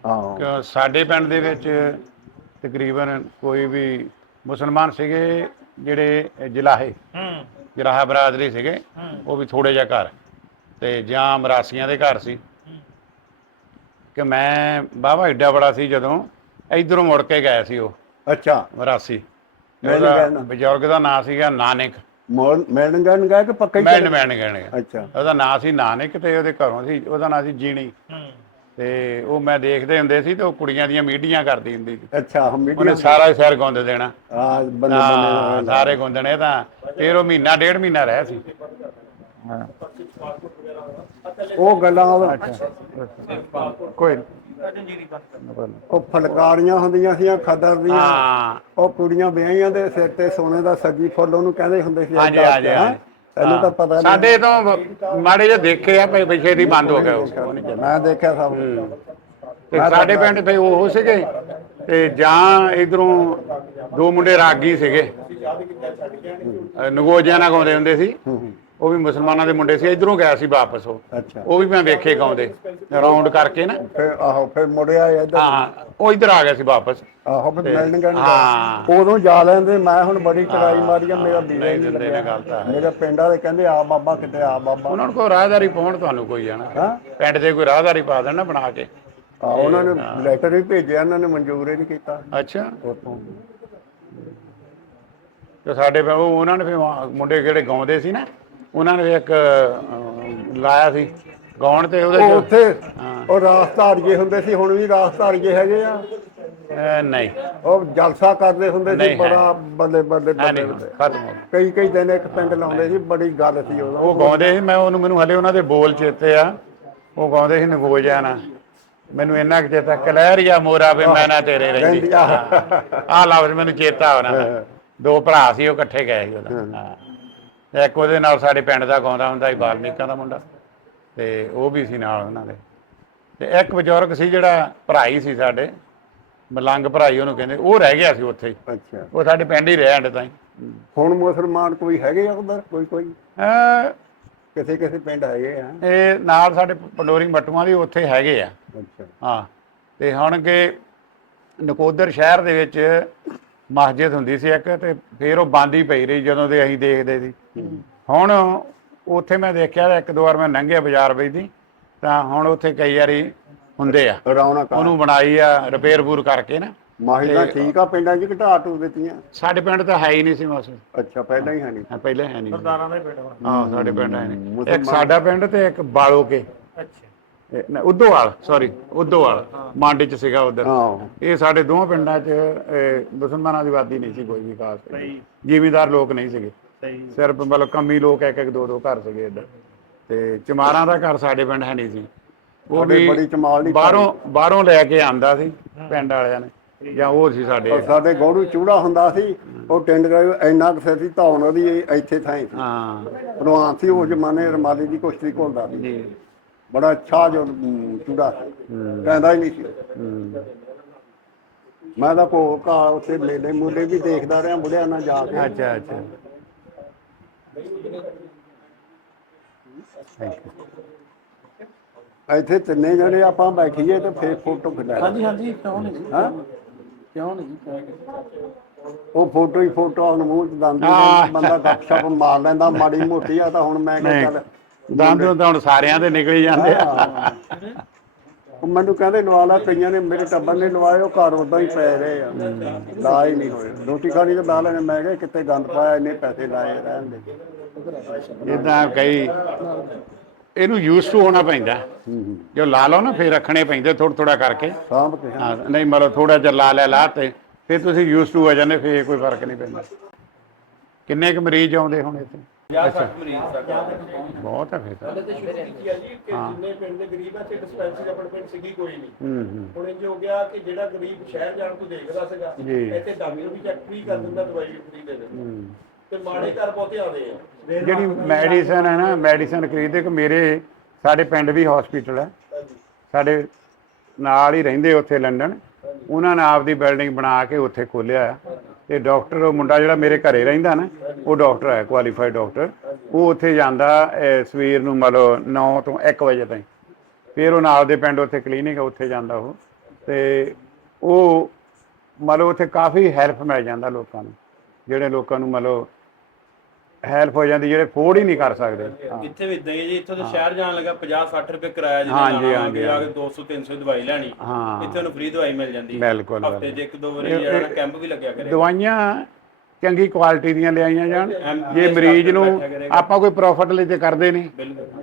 ਹਾਂ ਸਾਡੇ ਪਿੰਡ ਦੇ ਵਿੱਚ ਤਕਰੀਬਨ ਕੋਈ ਵੀ ਮੁਸਲਮਾਨ ਸੀਗੇ ਜਿਹੜੇ ਜਲਾਹਾ ਬਰਾਦਰੀ ਸੀਗੇ, ਉਹ ਵੀ ਥੋੜੇ ਜਿਹਾ ਘਰ, ਤੇ ਜਾਂ ਮਰਾਸੀਆਂ ਦੇ ਘਰ ਸੀ। ਕਿ ਮੈਂ ਬਾਬਾ ਏਡਾ ਬੜਾ ਸੀ ਜਦੋਂ ਇਧਰੋਂ ਮੁੜ ਕੇ ਗਿਆ ਸੀ ਉਹ ਅੱਛਾ ਮਰਾਸੀ। ਉਹਦਾ ਬਜ਼ੁਰਗ ਦਾ ਨਾਂ ਸੀਗਾ ਨਾਨਕ। ਮੈਡਨ ਗਏ ਕਿ ਪੱਕਾ ਹੀ ਮੈਂਡ ਗਏ। ਅੱਛਾ ਉਹਦਾ ਨਾਂ ਸੀ ਨਾਨਕ, ਤੇ ਉਹਦੇ ਘਰੋਂ ਸੀ, ਉਹਦਾ ਨਾਂ ਸੀ ਜੀਣੀ। ਤੇ ਉਹ ਮੈਂ ਦੇਖਦੇ ਹੁੰਦੇ ਸੀ, ਤੇ ਉਹ ਕੁੜੀਆਂ ਦੀਆਂ ਮੀਡੀਆਂ ਕਰਦੀ ਹੁੰਦੀ ਸੀ। ਅੱਛਾ ਉਹਨੇ ਸਾਰਾ ਹੀ ਸਿਰ ਗੁੰਦ ਦੇਣਾ, ਬੰਦੇ ਸਾਰੇ ਗੁੰਦਣੇ। ਤਾਂ ਫਿਰ ਉਹ ਮਹੀਨਾ 1.5 ਮਹੀਨਾ ਰਿਹਾ ਸੀ। ਉਹ ਗੱਲਾਂ ਕੋਈ ਉਹ ਫਲਕਾਰੀਆਂ ਹੁੰਦੀਆਂ ਸੀ ਖੱਦਰ ਦੀਆਂ, ਹਾਂ ਉਹ ਕੁੜੀਆਂ ਵਿਆਹੀਆਂ ਦੇ ਸਿਰ ਤੇ ਸੋਨੇ ਦਾ ਸੱਜੀ ਫੁੱਲ ਉਹਨੂੰ ਕਹਿੰਦੇ ਹੁੰਦੇ ਸੀ। ਹਾਂਜੀ ਹਾਂਜੀ ਤੈਨੂੰ ਤਾਂ ਪਤਾ ਨਹੀਂ। ਸਾਡੇ ਤੋਂ ਮਾੜੇ ਜਿਹੇ ਦੇਖੇ ਆ, ਪਿੱਛੇ ਦੀ ਬੰਦ ਹੋ ਗਿਆ ਉਹ। ਮੈਂ ਦੇਖਿਆ ਸਭ। ਤੇ ਸਾਡੇ ਪਿੰਡ ਤੇ ਉਹ ਸੀਗੇ, ਤੇ ਜਾਂ ਇਧਰੋਂ 2 ਮੁੰਡੇ ਰਾਗੀ ਸੀਗੇ, ਨਗੋਜਿਆਂ ਨਾਲ ਗਾਉਂਦੇ ਹੁੰਦੇ ਸੀ। ਉਹ ਵੀ ਮੁਸਲਮਾਨਾਂ ਦੇ ਮੁੰਡੇ ਸੀ। ਇਧਰੋਂ ਗਿਆ ਸੀ ਵਾਪਸ ਉਹ ਵੀ ਮੈਂ ਵੇਖੇ ਗਾਉਂਦੇ ਰਾਉਂਡ ਕਰਕੇ ਨਾ। ਫਿਰ ਮੁੜਿਆ ਇੱਧਰ। ਹਾਂ ਉਹ ਇੱਧਰ ਆ ਗਿਆ ਸੀ ਵਾਪਸ। ਆਹੋ ਫਿਰ ਮਿਲਣ ਗਏ। ਹਾਂ ਉਦੋਂ ਜਾ ਲੈਂਦੇ। ਮੈਂ ਹੁਣ ਬੜੀ ਚੜਾਈ ਮਾਰੀ ਆ, ਮੇਰਾ ਵੀਰੇ ਨਹੀਂ ਨਹੀਂ ਦਿੰਦੇ ਨੇ ਗੱਲ ਤਾਂ। ਮੇਰੇ ਪਿੰਡ ਵਾਲੇ ਕਹਿੰਦੇ ਆ ਬਾਬਾ ਕਿਤੇ ਆ ਬਾਬਾ। ਉਹਨਾਂ ਨੂੰ ਕੋਈ ਰਾਹਦਾਰੀ ਪਾਉਣ, ਤੁਹਾਨੂੰ ਕੋਈ ਜਾਣਾ ਪਿੰਡ ਦੇ ਕੋਈ ਰਾਹਦਾਰੀ ਪਾ ਦੇਣਾ ਬਣਾ ਕੇ। ਉਹਨਾਂ ਨੇ ਲੈਟਰ ਵੀ ਭੇਜਿਆ, ਇਹਨਾਂ ਨੇ ਮਨਜ਼ੂਰ ਹੀ ਨਹੀਂ ਕੀਤਾ। ਅੱਛਾ ਉੱਥੋਂ ਤੇ ਸਾਡੇ ਉਹਨਾਂ ਨੇ ਫਿਰ ਮੁੰਡੇ ਜਿਹੜੇ ਗਾਉਂਦੇ ਸੀ ਨਾ, ਉਹਨਾਂ ਨੇ ਇੱਕ ਲਾਇਆ ਸੀ ਗਾਉਣ, ਤੇ ਉਹਦੇ ਉੱਥੇ ਉਹ ਰਾਸਧਾਰੀਏ ਹੁੰਦੇ ਸੀ। ਹੁਣ ਵੀ ਰਾਸਧਾਰੀਏ ਹੈਗੇ ਆ। ਨਹੀਂ ਉਹ ਜਲਸਾ ਕਰਦੇ ਹੁੰਦੇ ਸੀ ਬੜਾ, ਬੱਲੇ ਬੱਲੇ ਬੱਲੇ। ਖਤਮ ਹੋ ਕਈ ਦਿਨ ਇੱਕ ਪਿੰਡ ਲਾਉਂਦੇ ਸੀ, ਬੜੀ ਗੱਲ ਸੀ ਉਦੋਂ। ਉਹ ਗਾਉਂਦੇ ਸੀ। ਮੈਨੂੰ ਹਲੇ ਉਹਨਾਂ ਦੇ ਬੋਲ ਚੇਤੇ ਆ। ਉਹ ਗਾਉਂਦੇ ਸੀ ਨਗੋਜਿਆ ਨਾ, ਮੈਨੂੰ ਇੰਨਾ ਕੁ ਚੇਤਾ, ਕਲਹਿਰੀਆ ਮੋਰਾ ਵੇ ਮੈਂ ਨਾ ਤੇਰੇ ਰਹਿੰਦੀ। ਆਹ ਲਫ਼ਜ਼ ਮੈਨੂੰ ਚੇਤਾ ਉਹਨਾਂ ਦਾ। 2 ਭਰਾ ਸੀ, ਉਹ ਇਕੱਠੇ ਗਏ ਸੀ ਉਹਦਾ। ਇੱਕ ਉਹਦੇ ਨਾਲ ਸਾਡੇ ਪਿੰਡ ਦਾ ਗਾਉਂਦਾ ਹੁੰਦਾ ਸੀ, ਬਾਲਮੀਕਾਂ ਦਾ ਮੁੰਡਾ, ਤੇ ਉਹ ਵੀ ਸੀ ਨਾਲ ਉਹਨਾਂ ਦੇ। ਤੇ ਇੱਕ ਬਜ਼ੁਰਗ ਸੀ ਜਿਹੜਾ ਭਰਾਈ ਸੀ ਸਾਡੇ, ਮਲੰਗ ਭਰਾਈ ਉਹਨੂੰ ਕਹਿੰਦੇ, ਉਹ ਰਹਿ ਗਿਆ ਸੀ ਉੱਥੇ ਹੀ। ਅੱਛਾ, ਉਹ ਸਾਡੇ ਪਿੰਡ ਹੀ ਰਿਹਾ ਅੰਡ ਤਾਈਂ। ਹੁਣ ਮੁਸਲਮਾਨ ਕੋਈ ਹੈਗੇ ਆ ਉਧਰ? ਕੋਈ ਅਹ ਕਿਸੇ ਕਿਸੇ ਪਿੰਡ ਹੈਗੇ ਆ? ਇਹ ਨਾਲ ਸਾਡੇ ਪੰਡੋਰੀ ਮੱਟੂਆਂ ਦੀ ਉੱਥੇ ਹੈਗੇ ਆ। ਅੱਛਾ, ਹਾਂ, ਤੇ ਹੁਣ ਕਿ ਨਕੋਦਰ ਸ਼ਹਿਰ ਦੇ ਵਿੱਚ ਮਸਜਿਦ ਹੁੰਦੀ ਸੀ ਇੱਕ, ਤੇ ਫਿਰ ਉਹ ਬੰਦ ਹੀ ਪਈ ਰਹੀ ਜਦੋਂ ਦੇ ਅਸੀਂ ਦੇਖਦੇ ਸੀ। ਹੁਣ ਉੱਥੇ ਮੈਂ ਦੇਖਿਆ, ਇੱਕ ਦੋ ਵਾਰ ਮੈਂ ਲੰਘਿਆ ਬਾਜ਼ਾਰ ਵਿੱਚ ਦੀ, ਤਾਂ ਹੁਣ ਉੱਥੇ ਕਈ ਵਾਰੀ ਹੁੰਦੇ ਆ, ਰੌਣਕ ਉਹਨੂੰ ਬਣਾਈ ਆ ਰਿਪੇਅਰ ਪੂਰ ਕਰਕੇ ਨਾ। ਮਾਹਿਲਾ ਠੀਕ ਆ ਪਿੰਡਾਂ 'ਚ ਘਟਾ ਟੂ ਦਿੱਤੀਆਂ? ਸਾਡੇ ਪਿੰਡ ਤਾਂ ਹੈ ਹੀ ਨਹੀਂ ਸੀ ਮੌਸਮ, ਅੱਛਾ, ਪਹਿਲਾਂ ਹੀ ਹੈ ਨਹੀਂ? ਪਹਿਲਾਂ ਹੈ ਨਹੀਂ। ਸਰਦਾਰਾਂ ਦੇ ਪਿੰਡ ਹਾਂ, ਸਾਡੇ ਪਿੰਡ ਹੈ ਨਹੀਂ। ਇੱਕ ਸਾਡਾ ਪਿੰਡ ਤੇ ਇੱਕ ਬਾਲੋਕੇ, ਅੱਛਾ, ਉਦੋਵਾਲ, ਸੌਰੀ ਉਦੋਵਾਲ ਮੰਡ ਚ ਸੀਗਾ ਉਧਰ। ਹਾਂ, ਇਹ ਸਾਡੇ ਦੋਵਾਂ ਪਿੰਡਾਂ ਚ ਮੁਸਲਮਾਨਾਂ ਦੀ ਆਬਾਦੀ ਨਹੀਂ ਸੀ ਕੋਈ ਵੀ ਖਾਸ, ਜ਼ਿਮੀਂਦਾਰ ਲੋਕ ਨਹੀਂ ਸੀਗੇ, ਸਿਰਫ ਮਤਲਬ ਕਮੀ ਲੋਕ, ਇੱਕ ਇੱਕ ਦੋ ਦੋ ਘਰ ਸੀਗੇ ਇੱਧਰ। ਤੇ ਚਮਾਰਾਂ ਦਾ ਘਰ ਸਾਡੇ ਪਿੰਡ ਹੈ ਨਹੀਂ ਸੀ, ਉਹ ਵੀ ਬੜੀ ਚਮਾਲ ਦੀ ਬਾਹਰੋਂ ਲੈ ਕੇ ਆਂਦਾ ਸੀ ਪਿੰਡ ਵਾਲਿਆਂ ਨੇ, ਜਾਂ ਉਹ ਸੀ ਸਾਡੇ। ਸਾਡੇ ਗੋੜੂ ਚੂੜਾ ਹੁੰਦਾ ਸੀ, ਉਹ ਟਿੰਡ ਇੰਨਾ ਕੁ ਸੀ ਧੌਣ ਉਹਦੀ ਇੱਥੇ ਥਾਂ ਸੀ। ਹਾਂ ਰਵਾਨ ਸੀ ਉਸ ਜ਼ਮਾਨੇ, ਰਮਾਲੀ ਦੀ ਕੁਸ਼ਤੀ ਘੁਲਦਾ ਸੀ, ਜੀ। ਬੜਾ ਅੱਛਾ ਜੋ ਚੂੜਾ ਸੀ, ਕਹਿੰਦਾ ਹੀ ਨਹੀਂ ਸੀ। ਮੈਂ ਤਾਂ ਭੋਗ ਘਾ ਉੱਥੇ ਮੇਲੇ ਮੂਲੇ ਵੀ ਦੇਖਦਾ ਰਿਹਾ ਬੁੜਿਆਂ ਨਾਲ ਜਾ ਕੇ। ਅੱਛਾ ਅੱਛਾ, ਇੱਥੇ ਤਿੰਨੇ ਜਣੇ ਆਪਾਂ ਬੈਠੀਏ ਤੇ ਫੇਰ ਫੋਟੋ ਖਿਚਾ। ਹਾਂਜੀ ਕਿਉਂ ਨਹੀਂ, ਹਾਂ, ਕਿਉਂ ਨਹੀਂ। ਉਹ ਫੋਟੋ ਹੀ ਫੋਟੋ ਹੁਣ ਮੂੰਹ ਚ ਦੰਦ ਬੰਦਾ ਗੱਪਸ਼ਪ ਮਾਰ ਲੈਂਦਾ ਮਾੜੀ ਮੋਟੀ ਆ। ਤਾਂ ਹੁਣ ਮੈਂ ਕਿਹਾ ਚੱਲ ਦੰਦ ਤਾਂ ਹੁਣ ਸਾਰਿਆਂ ਦੇ ਨਿਕਲ ਜਾਂਦੇ ਆ। ਉਹ ਮੈਨੂੰ ਕਹਿੰਦੇ ਲਵਾ ਲਾ, ਕਈਆਂ ਨੇ ਮੇਰੇ ਟੱਬਰ ਨੇ ਲਵਾਏ, ਉਹ ਘਰ ਉਦਾਂ ਹੀ ਪੈ ਰਹੇ ਆ, ਲਾ ਹੀ ਨਹੀਂ ਹੋਏ। ਰੋਟੀ ਖਾਣੀ ਤਾਂ ਲਾ ਲੈਣੇ, ਮੈਂ ਕਿਹਾ ਕਿਤੇ ਗੰਦ ਪਾਇਆ, ਇੰਨੇ ਪੈਸੇ ਲਾਏ ਰਹਿਣ ਦੇ। ਇਦਾਂ ਕਈ ਇਹਨੂੰ ਯੂਜ਼ ਟੂ ਹੋਣਾ ਪੈਂਦਾ, ਜੋ ਲਾ ਲਓ ਨਾ ਫਿਰ ਰੱਖਣੇ ਪੈਂਦੇ ਥੋੜਾ ਥੋੜਾ ਕਰਕੇ। ਸਾਂਭ ਕੇ। ਹਾਂ, ਨਹੀਂ ਮਤਲਬ ਥੋੜਾ ਜਿਹਾ ਲਾ ਲਿਆ ਤੇ ਫਿਰ ਤੁਸੀਂ ਯੂਜ਼ ਟੂ ਹੋ ਜਾਂਦੇ, ਫਿਰ ਕੋਈ ਫਰਕ ਨਹੀਂ ਪੈਂਦਾ। ਕਿੰਨੇ ਕੁ ਮਰੀਜ਼ ਆਉਂਦੇ ਹੁਣ ਇੱਥੇ? ਅੱਛਾ, ਬਹੁਤ ਹੈ ਫਿਰ ਤਾਂ। ਜਿੰਨੇ ਪਿੰਡ ਦੇ ਗਰੀਬ ਆ ਤੇ ਡਿਸਪੈਂਸਰੀ ਆਪਣੇ ਪਿੰਡ ਸੀਗੀ ਕੋਈ ਨਹੀਂ। ਹੁਣ ਇਹ ਹੋ ਗਿਆ ਕਿ ਜਿਹੜਾ ਗਰੀਬ ਸ਼ਹਿਰ ਜਾਣ ਤੋਂ ਦੇਖਦਾ ਸੀਗਾ, ਇੱਥੇ ਡਾਕਟਰ ਵੀ ਚੈੱਕ ਫ੍ਰੀ ਕਰ ਦਿੰਦਾ, ਦਵਾਈ ਵੀ ਫ੍ਰੀ ਦੇ ਦਿੰਦਾ। ਤੇ ਮਾੜੇ ਘਰ ਬਹੁਤੇ ਆਉਂਦੇ ਆ ਜਿਹੜੀ ਮੈਡੀਸਨ ਹੈ ਨਾ, ਮੈਡੀਸਨ ਖਰੀਦਦੇ। ਕਿ ਸਾਡੇ ਪਿੰਡ ਵੀ ਹਸਪੀਟਲ ਹੈ, ਸਾਡੇ ਨਾਲ ਹੀ ਰਹਿੰਦੇ ਉੱਥੇ ਲੰਡਨ, ਉਹਨਾਂ ਨੇ ਆਪਦੀ ਬਿਲਡਿੰਗ ਬਣਾ ਕੇ ਉੱਥੇ ਖੋਲਿਆ। ਤੇ ਡਾਕਟਰ, ਉਹ ਮੁੰਡਾ ਜਿਹੜਾ ਮੇਰੇ ਘਰੇ ਰਹਿੰਦਾ ਨਾ, ਉਹ ਡਾਕਟਰ ਹੈ, ਕੁਆਲੀਫਾਈਡ ਡਾਕਟਰ। ਉਹ ਉੱਥੇ ਜਾਂਦਾ ਸਵੇਰ ਨੂੰ ਮਤਲਬ 9 ਤੋਂ 1 ਵਜੇ ਤਾਈਂ। ਫਿਰ ਉਹ ਨਾਲ ਦੇ ਪਿੰਡ ਉੱਥੇ ਕਲੀਨਿਕ ਹੈ, ਉੱਥੇ ਜਾਂਦਾ ਉਹ। ਤੇ ਉਹ ਮਤਲਬ ਉੱਥੇ ਕਾਫੀ ਹੈਲਪ ਮਿਲ ਜਾਂਦਾ ਲੋਕਾਂ ਨੂੰ, ਜਿਹੜੇ ਲੋਕਾਂ ਨੂੰ ਮਤਲਬ ਹੈਲਪ ਹੋ ਜਾਂਦੀ, ਜਿਹੜੇ ਅਫੋਰਡ ਹੀ ਨਹੀਂ ਕਰ ਸਕਦੇ। ਇੱਥੇ ਵੀ ਇਦਾਂ ਹੀ ਜੀ, ਇੱਥੋਂ ਤੋਂ ਸ਼ਹਿਰ ਜਾਣ ਲੱਗਾ 50-60 ਰੁਪਏ ਕਿਰਾਇਆ ਜਿਹਨੇ ਲਾਣਾ, ਜਾ ਕੇ 200-300 ਦਵਾਈ ਲੈਣੀ, ਇੱਥੇ ਉਹਨੂੰ ਫ੍ਰੀ ਦਵਾਈ ਮਿਲ ਜਾਂਦੀ। ਬਿਲਕੁਲ, ਹਫਤੇ 'ਚ 1-2 ਵਾਰੀ ਜਿਹੜਾ ਕੈਂਪ ਵੀ ਲੱਗਿਆ ਕਰੇ। ਦਵਾਈਆਂ ਚੰਗੀ ਕੁਆਲਿਟੀ ਦੀਆਂ ਲਿਆਈਆਂ ਜਾਣ। ਜੇ ਮਰੀਜ਼ ਨੂੰ ਆਪਾਂ ਕੋਈ ਪ੍ਰੋਫਿਟ ਲਈ ਤੇ ਕਰਦੇ ਨਹੀਂ,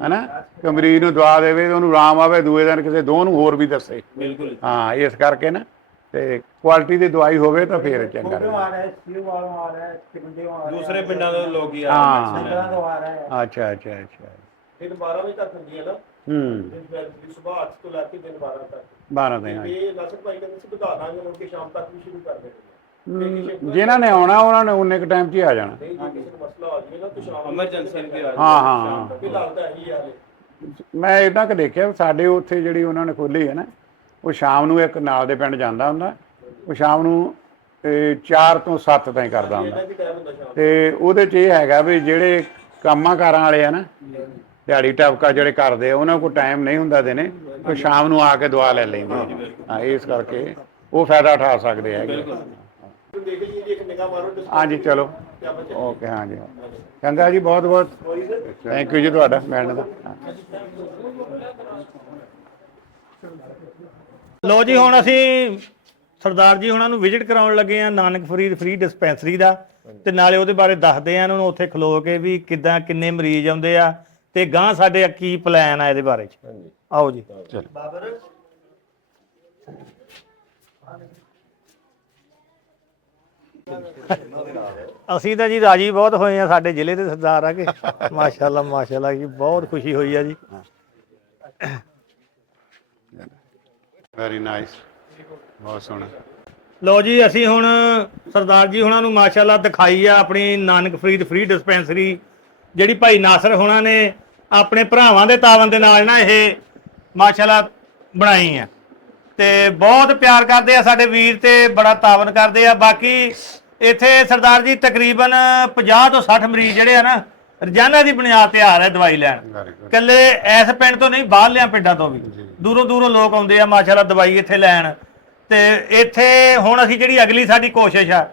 ਹੈਨਾ, ਕਿ ਮਰੀਜ਼ ਨੂੰ ਦਵਾ ਦੇਵੇ, ਉਹਨੂੰ ਆਰਾਮ ਆਵੇ, ਦੂਏ ਦਿਨ ਕਿਸੇ ਦੋ ਨੂੰ ਹੋਰ ਵੀ ਦੱਸੇ। ਬਿਲਕੁਲ, ਹਾਂ, ਇਸ ਕਰਕੇ ਨਾ, ਤੇ ਕੁਆਲਿਟੀ ਦੀ ਦਵਾਈ ਹੋਵੇ ਤਾਂ ਫੇਰ ਚੰਗਾ ਰਹੇ। ਦੂਸਰੇ ਪਿੰਡਾਂ ਦੇ ਲੋਕ ਹੀ ਆ ਹਾਂ, ਅੱਛਾ ਅੱਛਾ ਅੱਛਾ। ਦਿਨ 12 ਵਜੇ ਤੱਕ ਹੁੰਦੀ ਹੈ ਨਾ, ਸੁਬਾਹ 8 ਤੋਂ ਲੈ ਕੇ ਦਿਨ 12 ਤੱਕ। 12 ਦਿਨ। ਇਹ ਲਸਣ ਭਾਈ ਕਹਿੰਦੇ ਸੀ ਵਧਾ ਦਾਂਗੇ, ਮੁੜ ਕੇ ਸ਼ਾਮ ਤੱਕ ਵੀ ਸ਼ੁਰੂ ਕਰ ਦੇਣਗੇ। ਜਿਨ੍ਹਾਂ ਨੇ ਆਉਣਾ ਉਹਨਾਂ ਨੇ ਉਨੇ ਕੁ ਟਾਈਮ 'ਚ ਹੀ ਆ ਜਾਣਾ। ਨਹੀਂ, ਜੇ ਕਿਸੇ ਨੂੰ ਮਸਲਾ ਆ ਜਾਵੇ ਨਾ ਤਾਂ ਸ਼ਾਮ ਐਮਰਜੈਂਸੀ ਵੀ ਆ ਹਾਂ ਹਾਂ, ਫਿਲਹਾਲ ਤਾਂ ਇਹੀ ਆ। ਮੈਂ ਇਦਾਂ ਕਿ ਦੇਖਿਆ ਸਾਡੇ ਉੱਥੇ ਜਿਹੜੀ ਉਹਨਾਂ ਨੇ ਖੋਲੀ ਹੈ ਨਾ, ਉਹ ਸ਼ਾਮ ਨੂੰ ਇੱਕ ਨਾਲ ਦੇ ਪਿੰਡ ਜਾਂਦਾ ਹੁੰਦਾ, ਉਹ ਸ਼ਾਮ ਨੂੰ 4 ਤੋਂ 7 ਤਾਈਂ ਕਰਦਾ ਹੁੰਦਾ। ਤੇ ਉਹਦੇ 'ਚ ਇਹ ਹੈਗਾ ਵੀ ਜਿਹੜੇ ਕੰਮਾਂ ਕਾਰਾਂ ਵਾਲੇ ਆ ਨਾ, ਦਿਹਾੜੀ ਟਪਕਾ ਜਿਹੜੇ ਕਰਦੇ ਆ, ਉਹਨਾਂ ਕੋਲ ਟਾਈਮ ਨਹੀਂ ਹੁੰਦਾ ਦਿਨੇ, ਉਹ ਸ਼ਾਮ ਨੂੰ ਆ ਕੇ ਦਵਾ ਲੈ ਲੈਂਦੇ ਆ। ਇਸ ਕਰਕੇ ਉਹ ਫਾਇਦਾ ਉਠਾ ਸਕਦੇ ਹੈਗੇ। ਹਾਂਜੀ, ਚਲੋ ਓਕੇ। ਹਾਂਜੀ, ਚੰਗਾ ਜੀ, ਬਹੁਤ ਬਹੁਤ ਥੈਂਕ ਯੂ ਜੀ ਤੁਹਾਡਾ ਮਿਲਣ ਦਾ। ਲੋ ਜੀ, ਹੁਣ ਅਸੀਂ ਸਰਦਾਰ ਜੀ ਉਹਨਾਂ ਨੂੰ ਵਿਜ਼ਿਟ ਕਰਾਉਣ ਲੱਗੇ ਆ ਨਾਨਕ ਫਰੀਦ ਫ੍ਰੀ ਡਿਸਪੈਂਸਰੀ ਦਾ, ਤੇ ਨਾਲੇ ਉਹਦੇ ਬਾਰੇ ਦੱਸਦੇ ਆ ਇਹਨਾਂ ਨੂੰ ਉੱਥੇ ਖਲੋ ਕੇ ਵੀ ਕਿੱਦਾਂ, ਕਿੰਨੇ ਮਰੀਜ਼ ਆਉਂਦੇ ਆ, ਤੇ ਗਾਂ ਸਾਡੇ ਕੀ ਪਲਾਨ ਆ ਇਹਦੇ ਬਾਰੇ ਚ। ਆਓ ਜੀ। ਅਸੀਂ ਤਾਂ ਜੀ ਰਾਜੀ ਬਹੁਤ ਹੋਏ ਆ, ਸਾਡੇ ਜ਼ਿਲ੍ਹੇ ਦੇ ਸਰਦਾਰ ਆ ਕੇ ਮਾਸ਼ਾਅੱਲਾ ਮਾਸ਼ਾਅੱਲਾ ਜੀ, ਬਹੁਤ ਖੁਸ਼ੀ ਹੋਈ ਆ ਜੀ। ਵੈਰੀ ਨਾਈਸ, ਬਹੁਤ ਸੋਹਣਾ। ਲੋ ਜੀ, ਅਸੀਂ ਹੁਣ ਸਰਦਾਰ ਜੀ ਹੁਣਾਂ ਨੂੰ ਮਾਸ਼ਾਅੱਲਾ ਦਿਖਾਈ ਆ ਆਪਣੀ ਨਾਨਕ ਫਰੀਦ ਫ੍ਰੀ ਡਿਸਪੈਂਸਰੀ, ਜਿਹੜੀ ਭਾਈ ਨਾਸਰ ਹੁਣਾਂ ਨੇ ਆਪਣੇ ਭਰਾਵਾਂ ਦੇ ਤਾਵਨ ਦੇ ਨਾਲ ਨਾ ਇਹ ਮਾਸ਼ਾਅੱਲਾ ਬਣਾਈ ਆ ਤੇ ਬਹੁਤ ਪਿਆਰ ਕਰਦੇ ਆ ਸਾਡੇ ਵੀਰ ਤੇ ਬੜਾ ਤਾਵਨ ਕਰਦੇ ਆ। ਬਾਕੀ ਇੱਥੇ ਸਰਦਾਰ ਜੀ ਤਕਰੀਬਨ 50 ਤੋਂ 60 ਮਰੀਜ਼ ਜਿਹੜੇ ਆ ਨਾ ਰੋਜ਼ਾਨਾ ਦੀ ਬੁਨਿਆਦ ਤੇ ਆ ਰਹੇ ਦਵਾਈ ਲੈਣ। ਇਕੱਲੇ ਇਸ ਪਿੰਡ ਤੋਂ ਨਹੀਂ, ਬਾਹਰਲਿਆਂ ਪਿੰਡਾਂ ਤੋਂ ਵੀ ਦੂਰੋਂ ਦੂਰੋਂ ਲੋਕ ਆਉਂਦੇ ਆ ਮਾਸ਼ਾਅੱਲਾ ਦਵਾਈ ਇੱਥੇ ਲੈਣ। ਤੇ ਇੱਥੇ ਹੁਣ ਅਸੀਂ ਜਿਹੜੀ ਅਗਲੀ ਸਾਡੀ ਕੋਸ਼ਿਸ਼ ਆ,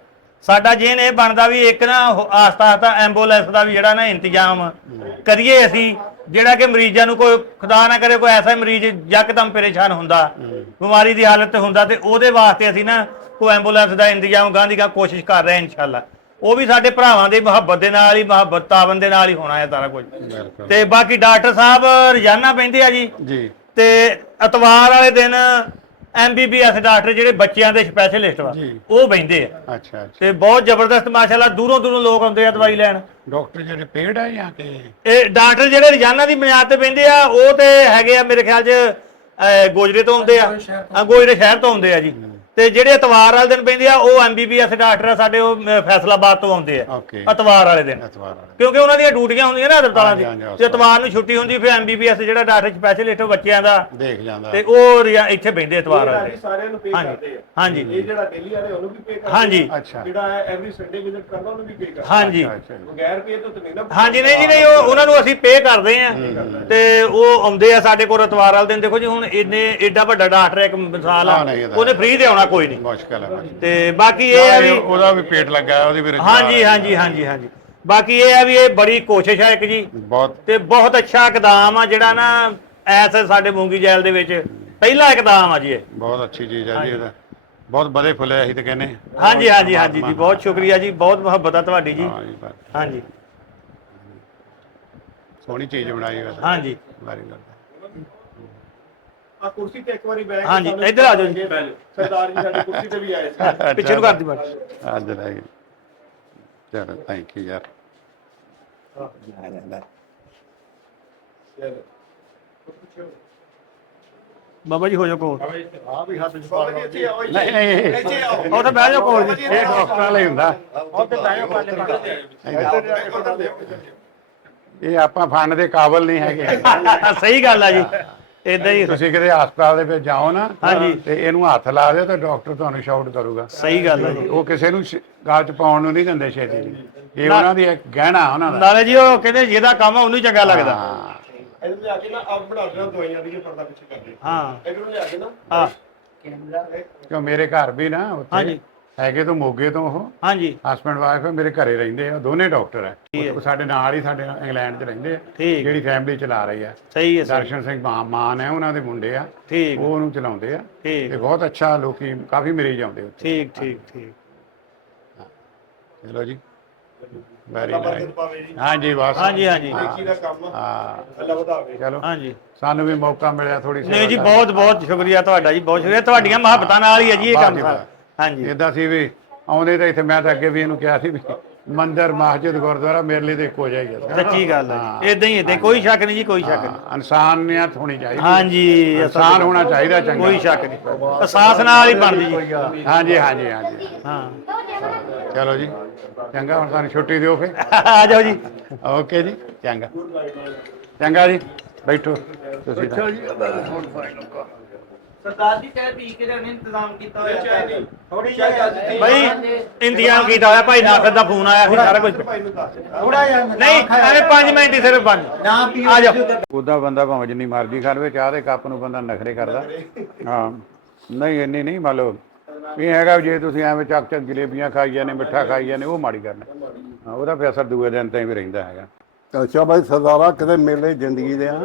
ਸਾਡਾ ਜੇਨ ਇਹ ਬਣਦਾ ਵੀ ਇੱਕ ਨਾ ਆਸਤਾ ਆਸਤਾ ਐਂਬੂਲੈਂਸ ਦਾ ਵੀ ਜਿਹੜਾ ਨਾ ਇੰਤਜ਼ਾਮ ਕਰੀਏ ਅਸੀਂ, ਜਿਹੜਾ ਕਿ ਮਰੀਜ਼ਾਂ ਨੂੰ ਕੋਈ ਖੁਦਾ ਨਾ ਕਰੇ ਕੋਈ ਐਸਾ ਮਰੀਜ਼ ਯਕਦਮ ਪਰੇਸ਼ਾਨ ਹੁੰਦਾ, ਬਿਮਾਰੀ ਦੀ ਹਾਲਤ ਤੇ ਹੁੰਦਾ, ਤੇ ਉਹਦੇ ਵਾਸਤੇ ਅਸੀਂ ਨਾ ਕੋਈ ਐਂਬੂਲੈਂਸ ਦਾ ਇੰਤਜ਼ਾਮ ਗਾਂ ਦੀ ਗਾਂ ਕੋਸ਼ਿਸ਼ ਕਰ ਰਹੇ ਹਾਂ ਇਨਸ਼ਾਅੱਲਾ। ਉਹ ਵੀ ਸਾਡੇ ਭਰਾਵਾਂ ਦੀ ਮੁਹੱਬਤ ਦੇ ਨਾਲ ਹੀ, ਮੁਹੱਬਤ ਤਾਵਨ ਦੇ ਨਾਲ ਹੀ ਹੋਣਾ ਹੈ ਸਾਰਾ ਕੁਝ। ਤੇ ਬਾਕੀ ਡਾਕਟਰ ਸਾਹਿਬ ਰੋਜ਼ਾਨਾ ਬਹਿੰਦੇ ਆ ਜੀ ਤੇ ਐਤਵਾਰ ਵਾਲੇ ਦਿਨ MBBS ਡਾਕਟਰ ਜਿਹੜੇ ਬੱਚਿਆਂ ਦੇ ਸਪੈਸ਼ਲਿਸਟ ਵਾ ਉਹ ਬਹਿੰਦੇ ਆ। ਅੱਛਾ ਤੇ ਬਹੁਤ ਜ਼ਬਰਦਸਤ ਮਾਸ਼ਾਅੱਲਾ ਦੂਰੋਂ ਦੂਰੋਂ ਲੋਕ ਆਉਂਦੇ ਆ ਦਵਾਈ ਲੈਣ। ਡਾਕਟਰ ਜਿਹੜੇ ਪੇਡ ਆ ਜਾਂ ਕਿ ਇਹ ਡਾਕਟਰ ਜਿਹੜੇ ਰੋਜ਼ਾਨਾ ਦੀ ਬੁਨਿਆਦ ਤੇ ਬਹਿੰਦੇ ਆ ਉਹ ਤੇ ਹੈਗੇ ਆ ਮੇਰੇ ਖਿਆਲ 'ਚ ਗੋਜਰੇ ਤੋਂ ਆਉਂਦੇ ਆ, ਗੋਜਰੇ ਸ਼ਹਿਰ ਤੋਂ ਆਉਂਦੇ ਆ ਜੀ। ਤੇ ਜਿਹੜੇ ਐਤਵਾਰ ਵਾਲੇ ਦਿਨ ਬਹਿੰਦੇ ਆ ਉਹ MBBS ਡਾਕਟਰ ਆ ਸਾਡੇ, ਉਹ ਫੈਸਲਾਬਾਦ ਤੋਂ ਆਉਂਦੇ ਆ ਐਤਵਾਰ ਵਾਲੇ ਦਿਨ, ਕਿਉਂਕਿ ਉਹਨਾਂ ਦੀਆਂ ਡਿਊਟੀਆਂ ਹੁੰਦੀਆਂ ਨਾ ਹਸਪਤਾਲਾਂ ਦੀ। ਤੇ ਐਤਵਾਰ ਨੂੰ ਛੁੱਟੀ ਹੁੰਦੀ, ਫਿਰ MBBS ਜਿਹੜਾ ਡਾਕਟਰ ਸਪੈਸ਼ਲਿਸਟ ਬੱਚਿਆਂ ਦਾ ਦੇਖ ਜਾਂਦਾ ਤੇ ਉਹ ਇੱਥੇ ਬਹਿੰਦੇ ਐਤਵਾਰ ਵਾਲੇ। ਸਾਰਿਆਂ ਨੂੰ ਪੇ ਕਰਦੇ ਆ। ਹਾਂਜੀ ਇਹ ਜਿਹੜਾ ਡੇਲੀ ਵਾਲੇ ਉਹਨੂੰ ਵੀ ਪੇ ਕਰਦੇ। ਹਾਂਜੀ ਜਿਹੜਾ ਐਵਰੀ ਸੰਡੇ ਵਿਜ਼ਿਟ ਕਰਦਾ ਉਹਨੂੰ ਵੀ ਪੇ ਕਰਦੇ। ਹਾਂਜੀ ਬਗੈਰ ਪੇ ਤੋਂ ਨਹੀਂ ਨਾ। ਹਾਂਜੀ ਨਹੀਂ ਜੀ ਨਹੀਂ, ਉਹ ਉਹਨਾਂ ਨੂੰ ਅਸੀਂ ਪੇ ਕਰਦੇ ਆ ਤੇ ਉਹ ਆਉਂਦੇ ਆ ਸਾਡੇ ਕੋਲ ਐਤਵਾਰ ਵਾਲੇ ਦਿਨ। ਦੇਖੋ ਜੀ ਹੁਣ ਏਡਾ ਵੱਡਾ ਡਾਕਟਰ ਇੱਕ ਮਿਸਾਲ ਆ, ਉਹਨੇ ਫ੍ਰੀ ਤੇ ਆਉਣਾ ਕੋਈ ਨਹੀਂ, ਮੁਸ਼ਕਲ ਹੈ। ਤੇ ਬਾਕੀ ਇਹ ਆ ਵੀ ਉਹਦਾ ਵੀ ਪੇਟ ਲੱਗਾ, ਉਹਦੀ ਵੀ ਹਾਂਜੀ ਹਾਂਜੀ ਹਾਂਜੀ ਹਾਂਜੀ ਬਾਕੀ ਇਹ ਆ ਵੀ ਇਹ ਬੜੀ ਕੋਸ਼ਿਸ਼ ਹੈ ਇੱਕ ਜੀ ਬਹੁਤ, ਤੇ ਬਹੁਤ ਅੱਛਾ ਇਕਦਾਮ ਆ ਜਿਹੜਾ ਨਾ ਐਸ ਸਾਡੇ ਮੂੰਗੀ ਜੈਲ ਦੇ ਵਿੱਚ ਪਹਿਲਾ ਇਕਦਾਮ ਆ ਜੀ ਇਹ। ਬਹੁਤ ਅੱਛੀ ਚੀਜ਼ ਹੈ ਜੀ, ਇਹਦਾ ਬਹੁਤ ਵਧੇ ਫੁੱਲੇ ਅਸੀਂ ਤਾਂ ਕਹਿੰਦੇ। ਹਾਂਜੀ ਹਾਂਜੀ ਹਾਂਜੀ ਜੀ, ਬਹੁਤ ਸ਼ੁਕਰੀਆ ਜੀ, ਬਹੁਤ ਮੁਹੱਬਤ ਆ ਤੁਹਾਡੀ ਜੀ। ਹਾਂਜੀ ਸੋਹਣੀ ਚੀਜ਼ ਬਣਾਈ ਹੈ। ਹਾਂਜੀ ਵਾਰੀ ਗੱਲ ਆ ਕੁਰਸੀ ਤੇ ਇੱਕ ਵਾਰੀ ਬੈਠ ਕੇ ਹਾਂਜੀ ਇੱਧਰ ਆ ਜਾਓ ਜੀ। ਸਰਦਾਰ ਜੀ ਸਾਡੇ ਕੁਰਸੀ ਤੇ ਵੀ ਆਏ ਸੀ। ਪਿੱਛੇ ਨੂੰ ਕਰਦੀ ਬਾਤ। ਅੱਜ ਲੈ ਗਏ। ਚਲੋ ਥੈਂਕ ਯੂ ਯਾਰ। ਬਾਬਾ ਜੀ ਹੋ ਜਾਓ ਕੋਲ। ਆ ਵੀ ਹੱਥ ਚ ਪਾ ਲਓ। ਇੱਥੇ ਆਓ, ਨਹੀਂ ਨਹੀਂ ਇੱਥੇ ਆਓ। ਉਹ ਤਾਂ ਬਹਿ ਜਾਓ ਕੋਲ ਜੀ। ਇਹ ਡਾਕਟਰ ਵਾਲਾ ਹੀ ਹੁੰਦਾ। ਉੱਥੇ ਬਹਿ ਜਾਓ ਪਾਲੇ ਪਾਲੇ। ਇਹ ਆਪਾਂ ਫੰਡ ਦੇ ਕਾਬਲ ਨਹੀਂ ਹੈਗੇ। ਸਹੀ ਗੱਲ ਆ ਜੀ, ਇਦਾਂ ਹੀ ਤੁਸੀਂ ਕਿਤੇ ਹਸਪਤਾਲ ਦੇ ਵਿੱਚ ਜਾਓ ਨਾ ਹਾਂਜੀ ਤੇ ਇਹਨੂੰ ਹੱਥ ਲਾ ਦਿਓ ਤੇ ਡਾਕਟਰ ਤੁਹਾਨੂੰ ਸ਼ਾਊਟ ਕਰੂਗਾ। ਸਹੀ ਗੱਲ ਆ ਜੀ। ਉਹ ਕਿਸੇ ਨੂੰ ਗਾਲ ਚ ਪਾਉਣ ਨੂੰ ਨਹੀਂ ਦਿੰਦੇ ਛੇਤੀ। ਇਹ ਉਹਨਾਂ ਦੀ ਇੱਕ ਗਹਿਣਾ ਉਹਨਾਂ ਦਾ। ਨਾਲੇ ਜੀ ਉਹ ਕਹਿੰਦੇ ਜਿਹਦਾ ਕੰਮ ਆ ਉਹਨੂੰ ਚੰਗਾ ਲੱਗਦਾ। ਹਾਂ ਇਹਨੂੰ ਲਿਆ ਕੇ ਨਾ ਆਪ ਬਣਾ ਦੇਣਾ ਦਵਾਈਆਂ ਦੀ ਪਰਦਾ ਪਿੱਛੇ ਕਰਦੇ। ਹਾਂ ਇਹਨੂੰ ਲਿਆ ਕੇ ਨਾ ਹਾਂ ਕਿਉਂ ਮੇਰੇ ਘਰ ਵੀ ਨਾ ਉੱਥੇ ਹਾਂਜੀ ਹੈਗੇ ਤੋਂ ਮੋਗੇ ਤੋਂ ਉਹ ਹਾਂਜੀ ਹਸਬੈਂਡ ਵਾਈਫ ਮੇਰੇ ਘਰੇ ਰਹਿੰਦੇ ਆ, ਦੋਨੇ ਡਾਕਟਰ ਆ। ਉਹ ਸਾਡੇ ਨਾਲ ਹੀ ਸਾਡੇ ਇੰਗਲੈਂਡ 'ਚ ਰਹਿੰਦੇ ਆ, ਠੀਕ ਜਿਹੜੀ ਫੈਮਿਲੀ ਚਲਾ ਰਹੀ ਆ। ਸਹੀ ਹੈ ਸਰ। ਦਰਸ਼ਨ ਸਿੰਘ ਮਾਨ ਹੈ, ਉਹਨਾਂ ਦੇ ਮੁੰਡੇ ਆ, ਠੀਕ ਉਹ ਉਹਨੂੰ ਚਲਾਉਂਦੇ ਆ। ਠੀਕ ਤੇ ਬਹੁਤ ਅੱਛਾ, ਲੋਕੀ ਕਾਫੀ ਮਰੀਜ਼ ਆਉਂਦੇ ਉੱਥੇ। ਠੀਕ ਠੀਕ ਠੀਕ ਚਲੋ ਜੀ, ਵੈਰੀ ਬਰਕਤ ਨਾਈਸ। ਪਾਵੇ ਜੀ। ਹਾਂਜੀ ਬਸ ਹਾਂਜੀ ਹਾਂਜੀ ਨੇਕੀ ਦਾ ਕੰਮ ਹਾਂ ਅੱਲਾ ਵਧਾਵੇ। ਚਲੋ ਹਾਂਜੀ ਸਾਨੂੰ ਵੀ ਮੌਕਾ ਮਿਲਿਆ ਥੋੜੀ ਨਹੀਂ ਜੀ, ਬਹੁਤ ਬਹੁਤ ਸ਼ੁਕਰੀਆ ਤੁਹਾਡਾ ਜੀ, ਬਹੁਤ ਸ਼ੁਕਰੀਆ। ਤੁਹਾਡੀਆਂ ਮੁਹੱਬਤਾਂ ਨਾਲ ਹੀ ਹੈ ਜੀ ਇਹ ਕੰਮ ਸਾਰਾ। ਹਾਂਜੀ ਇਦਾਂ ਸੀ ਵੀ ਆਉਂਦੇ ਤਾਂ ਇੱਥੇ, ਮੈਂ ਤਾਂ ਅੱਗੇ ਵੀ ਇਹਨੂੰ ਕਿਹਾ ਸੀ ਵੀ ਮੰਦਿਰ ਮਸਜਿਦ ਗੁਰਦੁਆਰਾ ਮੇਰੇ ਲਈ ਤੇ ਇੱਕੋ ਜਿਹਾ ਹੀ ਹੈ। ਸੱਚੀ ਗੱਲ ਹੈ ਜੀ, ਇਦਾਂ ਹੀ ਇਦਾਂ, ਕੋਈ ਸ਼ੱਕ ਨਹੀਂ ਜੀ, ਕੋਈ ਸ਼ੱਕ ਨਹੀਂ। ਇਨਸਾਨੀਅਤ ਹੋਣੀ ਚਾਹੀਦੀ। ਹਾਂਜੀ ਇਨਸਾਨ ਹੋਣਾ ਚਾਹੀਦਾ ਚੰਗਾ। ਕੋਈ ਸ਼ੱਕ ਨਹੀਂ, ਅਹਿਸਾਸ ਨਾਲ ਹੀ ਬਣਦੀ ਜੀ। ਹਾਂਜੀ ਹਾਂਜੀ ਹਾਂਜੀ ਹਾਂ ਚਲੋ ਜੀ, ਚੰਗਾ, ਹੁਣ ਤੁਹਾਨੂੰ ਛੁੱਟੀ ਦਿਓ ਫਿਰ। ਆ ਜਾਓ ਜੀ। ਓਕੇ ਜੀ, ਚੰਗਾ ਚੰਗਾ ਜੀ, ਬੈਠੋ ਤੁਸੀਂ ਤਾਂ। ਸਰਦਾਰ ਜੀ ਚਾਹ ਪੀ ਕੇ ਉਹਨੇ ਇੰਤਜ਼ਾਮ ਕੀਤਾ ਹੋਇਆ ਹੈ। ਥੋੜੀ ਜਿਹੀ ਭਾਈ ਇੰਤਜ਼ਾਮ ਕੀਤਾ ਹੋਇਆ, ਭਾਈ ਨਾਖਰ ਦਾ ਫੋਨ ਆਇਆ ਸੀ, ਸਾਰਾ ਕੁਝ। ਭਾਈ ਨੂੰ ਦੱਸ। ਥੋੜਾ ਜਿਹਾ ਨਹੀਂ ਐਵੇਂ 5 ਮਿੰਟ ਹੀ, ਸਿਰਫ 5। ਨਾ ਪੀਓ। ਆ ਜਾਓ। ਉਹਦਾ ਬੰਦਾ ਭਾਵੇਂ ਜਿੰਨੀ ਮਰਜ਼ੀ ਖਾ ਲਵੇ, ਚਾਹ ਦੇ ਕੱਪ ਨੂੰ ਬੰਦਾ ਨਖਰੇ ਕਰਦਾ। ਹਾਂ ਨਹੀਂ ਇੰਨੀ ਨਹੀਂ, ਮੰਨ ਲਓ ਇਹ ਹੈਗਾ ਜੇ ਤੁਸੀਂ ਐਵੇਂ ਚੱਕ ਚੱਕ ਜਲੇਬੀਆਂ ਖਾਈਆਂ ਨੇ, ਮਿੱਠਾ ਖਾਈਆਂ ਨੇ, ਉਹ ਮਾੜੀ ਗੱਲ ਹੈ। ਹਾਂ, ਉਹਦਾ ਫਿਰ ਅਸਰ ਦੂਏ ਦਿਨ ਤਾਈਂ ਵੀ ਰਹਿੰਦਾ ਹੈਗਾ। ਅੱਛਾ ਭਾਈ ਸਰਦਾਰਾ, ਕਿਤੇ ਮੇਲੇ ਜ਼ਿੰਦਗੀ ਦੇ ਆ।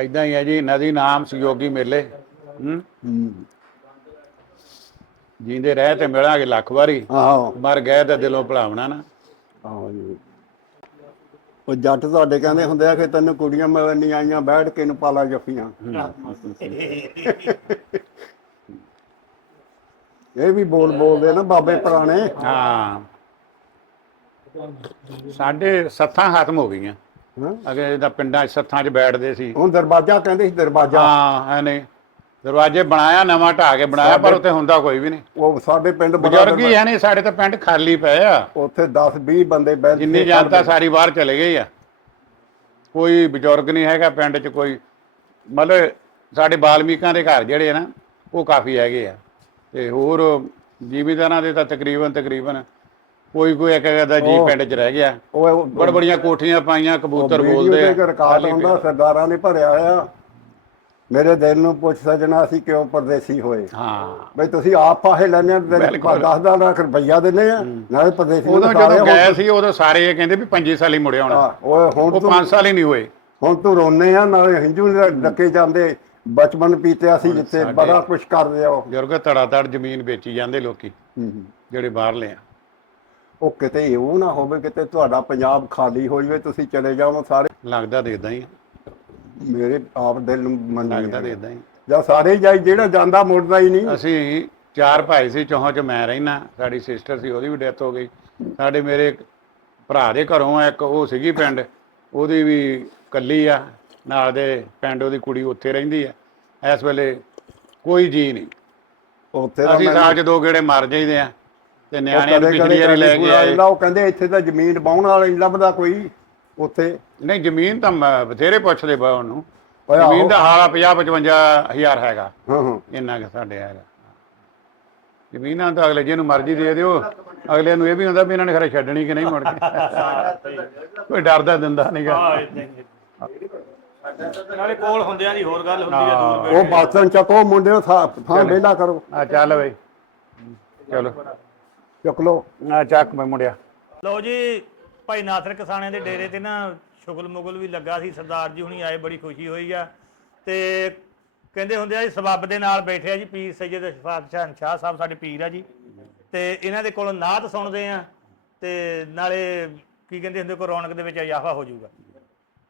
ਏਦਾਂ ਹੀ ਹੈ ਜੀ, ਨਦੀ ਨਾਮ ਸਹਿਯੋਗੀ ਮੇਲੇ। ਜੀਂਦੇ ਰਹਿ ਤੇ ਮਿਲਾਂਗੇ ਲੱਖ ਵਾਰੀ, ਆਹੋ ਮਰ ਗਏ ਤਾਂ ਦਿਲੋਂ ਭੁਲਾਵਣਾ ਨਾ। ਆਹੋ ਜੀ। ਉਹ ਜੱਟ ਤੁਹਾਡੇ ਕਹਿੰਦੇ ਹੁੰਦੇ ਆ ਕਿ ਤੈਨੂੰ ਕੁੜੀਆਂ ਮਿਲਣ ਨਹੀਂ ਆਈਆਂ, ਬੈਠ ਕੇ ਨੂੰ ਪਾਲਾ ਜੱਫੀਆਂ। ਇਹ ਵੀ ਬੋਲਦੇ ਨਾ ਬਾਬੇ ਪੁਰਾਣੇ। ਹਾਂ ਸਾਡੇ ਸੱਥਾਂ ਖਤਮ ਹੋ ਗਈਆਂ। ਹਾਂ। ਅਗੇ ਜਿੱਦਾਂ ਪਿੰਡਾਂ 'ਚ ਸੱਥਾਂ 'ਚ ਬੈਠਦੇ ਸੀ। ਹੁਣ ਦਰਵਾਜ਼ਾ ਕਹਿੰਦੇ ਸੀ, ਦਰਵਾਜ਼ਾ। ਹਾਂ ਐਨੇ ਦਰਵਾਜ਼ੇ ਬਣਾਇਆ, ਨਵਾਂ ਢਾਹ ਕੇ ਬਣਾਇਆ, ਪਰ ਉੱਥੇ ਹੁੰਦਾ ਕੋਈ ਵੀ ਨਹੀਂ। ਉਹ ਸਾਡੇ ਪਿੰਡ ਬਜ਼ੁਰਗ ਹੀ ਹੈ ਨਹੀਂ, ਸਾਡੇ ਤਾਂ ਪਿੰਡ ਖਾਲੀ ਪਏ ਆ। ਉੱਥੇ 10-20 ਬੰਦੇ ਬੈਠੇ। ਜਿੰਨੀ ਜਨਤਾ ਸਾਰੀ ਬਾਹਰ ਚਲੇ ਗਈ ਆ, ਕੋਈ ਬਜ਼ੁਰਗ ਨਹੀਂ ਹੈਗਾ ਪਿੰਡ 'ਚ। ਕੋਈ ਮਤਲਬ ਸਾਡੇ ਬਾਲਮੀਕਾਂ ਦੇ ਘਰ ਜਿਹੜੇ ਆ ਨਾ ਉਹ ਕਾਫੀ ਹੈਗੇ ਆ, ਤੇ ਹੋਰ ਜ਼ਿਮੀਂਦਾਰਾਂ ਦੇ ਤਾਂ ਤਕਰੀਬਨ ਕੋਈ ਇੱਕ ਦਾ ਜੀ ਪਿੰਡ 'ਚ ਰਹਿ ਗਿਆ। ਉਹ ਬੜੀਆਂ ਕੋਠੀਆਂ ਪਾਈਆਂ, ਕਬੂਤਰ ਵੀਡੀਓ ਬੋਲਦੇ ਤੇ ਰਿਕਾਰਡ ਹੁੰਦਾ, ਸਰਦਾਰਾਂ ਨੇ ਭਰਿਆ ਆ। ਮੇਰੇ ਦਿਲ ਨੂੰ ਪੁੱਛ ਸਜਣਾ ਅਸੀਂ ਕਿਉਂ ਪਰਦੇਸੀ ਹੋਏ। ਹਾਂ, ਬਈ ਤੁਸੀਂ ਆਪ ਫਾਹੇ ਲੈਣੇ 10 ਲੱਖ ਰੁਪਈਆ ਦਿੰਦੇ ਆ, ਨਾਲੇ ਪਰਦੇਸੀ ਨੂੰ ਉਦੋਂ ਜਦੋਂ ਗਏ ਸੀ ਉਦੋਂ ਸਾਰੇ ਇਹ ਕਹਿੰਦੇ ਵੀ 5 ਸਾਲ ਹੀ ਮੁੜਿਆ ਹੋਣਾ, ਓਏ ਹੁਣ ਉਹ 5 ਸਾਲ ਹੀ ਨਹੀਂ ਹੋਏ। ਹੁਣ ਤੂੰ ਰੋਨੇ ਆ, ਨਾਲੇ ਹੰਝੂ ਡੱਕੇ ਜਾਂਦੇ। ਬਚਪਨ ਪੀਤਿਆ ਸੀ ਜਿੱਥੇ ਬੜਾ ਕੁਛ ਕਰਦੇ ਆ ਉਹ ਬਜ਼ੁਰਗ ਧੜਾ ਜ਼ਮੀਨ ਵੇਚੀ ਜਾਂਦੇ ਲੋਕੀ ਜਿਹੜੇ ਬਾਹਰਲੇ ਆ। ਉਹ ਕਿਤੇ ਇਹ ਨਾ ਹੋਵੇ ਕਿਤੇ ਤੁਹਾਡਾ ਪੰਜਾਬ ਖਾਲੀ ਹੋ ਜਾਵੇ, ਤੁਸੀਂ ਚਲੇ ਜਾਓ ਸਾਰੇ। ਲੱਗਦਾ ਤੇ ਇਦਾਂ ਹੀ ਮੇਰੇ ਆਪ ਦਿਲ ਨੂੰ ਲੱਗਦਾ ਤੇ ਇਦਾਂ ਹੀ। ਜਾਂ ਸਾਰੇ ਜਾਈ, ਜਿਹੜਾ ਜਾਂਦਾ ਮੁੜਦਾ ਹੀ ਨਹੀਂ। ਅਸੀਂ 4 ਭਾਈ ਸੀ, ਚੌਹਾਂ 'ਚ ਮੈਂ ਰਹਿਣਾ, ਸਾਡੀ ਸਿਸਟਰ ਸੀ ਉਹਦੀ ਵੀ ਡੈਥ ਹੋ ਗਈ। ਸਾਡੇ ਮੇਰੇ ਭਰਾ ਦੇ ਘਰੋਂ ਇੱਕ ਉਹ ਸੀਗੀ ਪਿੰਡ, ਉਹਦੀ ਵੀ ਕੱਲੀ ਆ, ਨਾਲ ਦੇ ਪਿੰਡ ਉਹਦੀ ਕੁੜੀ ਉੱਥੇ ਰਹਿੰਦੀ ਆ। ਇਸ ਵੇਲੇ ਕੋਈ ਜੀ ਨਹੀਂ। ਉੱਥੇ ਅਸੀਂ ਸਾਲ 'ਚ 2 ਗੇੜੇ ਮਾਰ ਜਾਈਦੇ ਆ, ਤੇ ਨਿਆਣਿਆਂ ਨੂੰ ਪਿਛਲੀ ਵਾਰੀ ਲੈ ਕੇ ਆਏ। ਉਹ ਕਹਿੰਦੇ ਇੱਥੇ ਤਾਂ ਜ਼ਮੀਨ ਬਾਉਣ ਵਾਲਾ ਨਹੀਂ ਲੱਭਦਾ ਕੋਈ ਉੱਥੇ। ਨਹੀਂ, ਜ਼ਮੀਨ ਤਾਂ ਬਥੇਰੇ ਪੁੱਛਦੇ ਬਾ ਉਹਨੂੰ, ਜ਼ਮੀਨ ਦਾ ਹਾਲਾ 50-55 ਹਜ਼ਾਰ ਹੈਗਾ। ਇੰਨਾ ਕੁ ਸਾਡੇ ਹੈਗਾ ਜ਼ਮੀਨਾਂ ਤਾਂ ਅਗਲੇ ਜਿਹਨੂੰ ਮਰਜ਼ੀ ਦੇ ਦਿਓ। ਅਗਲੇ ਨੂੰ ਇਹ ਵੀ ਹੁੰਦਾ ਵੀ ਇਹਨਾਂ ਨੇ ਖਰੇ ਛੱਡਣੀ ਕਿ ਨਹੀਂ ਮੁੜ ਕੇ। ਕੋਈ ਡਰਦਾ ਦਿੰਦਾ ਨਹੀਂਗਾ। ਨਾਲੇ ਕੋਲ ਹੁੰਦਿਆਂ ਦੀ ਹੋਰ ਗੱਲ ਹੁੰਦੀ ਆ, ਦੂਰ ਉਹ ਬਾਸਨ ਚੱਕੋ ਮੁੰਡਿਓ, ਥਾਂ ਵਿਹਲਾ ਕਰੋ। ਆ ਚੱਲ ਬਈ, ਚਲੋ ਚੁੱਕ ਲਓ। ਆ ਚੱਕ ਮੈਂ ਮੁੰਡਿਆ। ਲਓ ਜੀ, ਭਾਈ ਨਾਸਰ ਕਿਸਾਨਾਂ ਦੇ ਡੇਰੇ ਤੇ ਨਾ ਸ਼ੁਗਲ ਮੁਗਲ ਵੀ ਲੱਗਾ ਸੀ। ਸਰਦਾਰ ਜੀ ਹੁਣੀ ਆਏ, ਬੜੀ ਖੁਸ਼ੀ ਹੋਈ ਆ। ਤੇ ਕਹਿੰਦੇ ਹੁੰਦੇ ਆ ਸਬੱਬ ਦੇ ਨਾਲ ਬੈਠੇ ਆ ਜੀ ਪੀਰ ਸੈਯਦ ਅਸ਼ਫਾਕ ਸ਼ਾਹ ਸਾਹਿਬ, ਸਾਡੇ ਪੀਰ ਆ ਜੀ। ਤੇ ਇਹਨਾਂ ਦੇ ਕੋਲੋਂ ਨਾਤ ਸੁਣਦੇ ਆ, ਤੇ ਨਾਲੇ ਕੀ ਕਹਿੰਦੇ ਹੁੰਦੇ ਕੋ ਰੌਣਕ ਦੇ ਵਿੱਚ ਇਜ਼ਾਫਾ ਹੋ ਜਾਊਗਾ।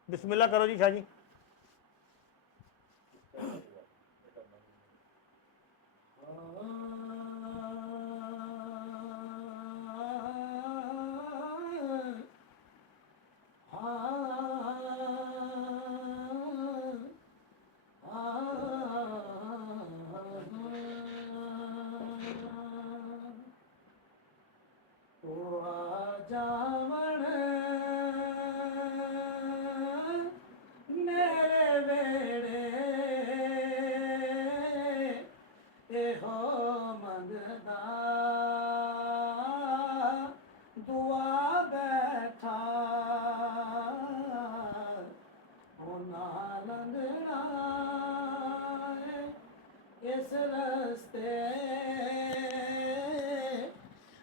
ਬਿਸਮਿਲ੍ਲਾ ਕਰੋ ਜੀ ਸ਼ਾਹ ਜੀ।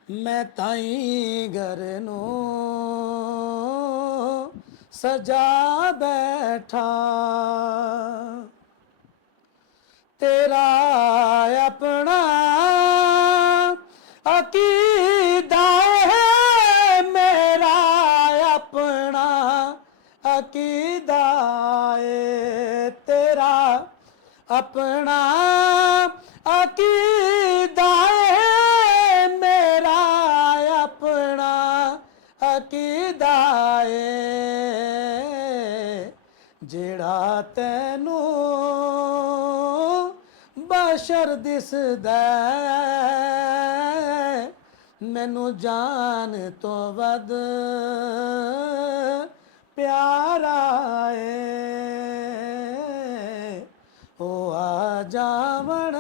मैं ताई घर नो सजा बैठा, तेरा अपना अकीदा है, मेरा अपना अकीदा है, तेरा अपना अकीदा है, मेरा अपना अकीदा है, जेड़ा तैनू बशर दिसदा मैनू जान तो वध प्यारा है, ओ आ जावण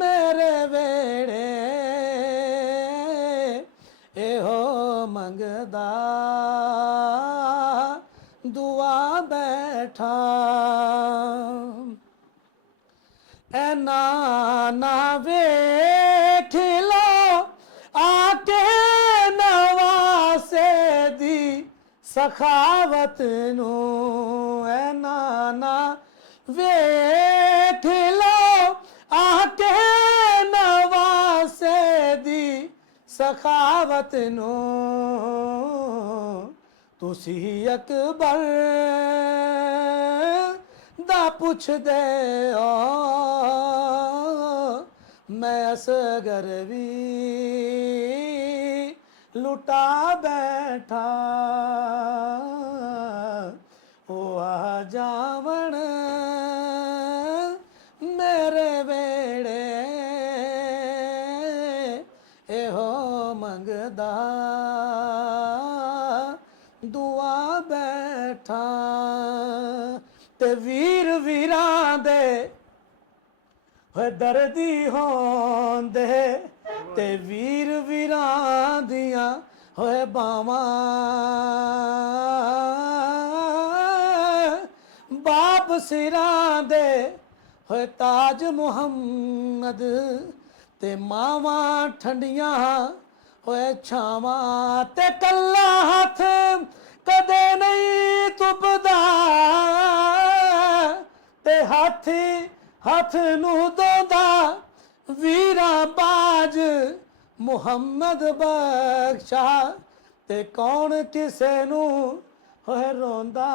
मेरे वेड़े, एहो मंगदा दुआ बैठा, ऐना ना वेख लो आके नवासे दी सखावत नू, ऐना ना वेख लो आके नवासे दी सखावत नू, तुसी अकबर दा पुछ दे मैं असगर भी लुटा बैठा, ओ आ जावण मेरे वेड़े, एहो मंगदा दुआ बैठा, ਤੇ ਵੀਰ ਵੀਰਾਂ ਦੇ ਹੋਏ ਦਰਦੀ ਹੋਂਦੇ ਤੇ ਵੀਰ ਵੀਰਾਂ ਦੀਆਂ ਹੋਏ ਬਾਵਾਂ ਬਾਪ ਸਿਰਾਂ ਦੇ ਹੋਏ ਤਾਜ ਮੁਹੰਮਦ ਤੇ ਮਾਵਾਂ ਠੰਡੀਆਂ ਹੋਏ ਛਾਵਾਂ ਤੇ ਕੱਲਾ ਹੱਥ ਕਦੇ ਨਹੀਂ ਤੁਪਦਾ ਤੇ ਹੱਥ ਨੂੰ ਦੋਦਾ ਵੀਰਾਂ ਬਾਜ ਮੁਹੰਮਦ ਬਖਸ਼ਾ ਤੇ ਕੌਣ ਕਿਸੇ ਨੂੰ ਹੋਏ ਰੋਂਦਾ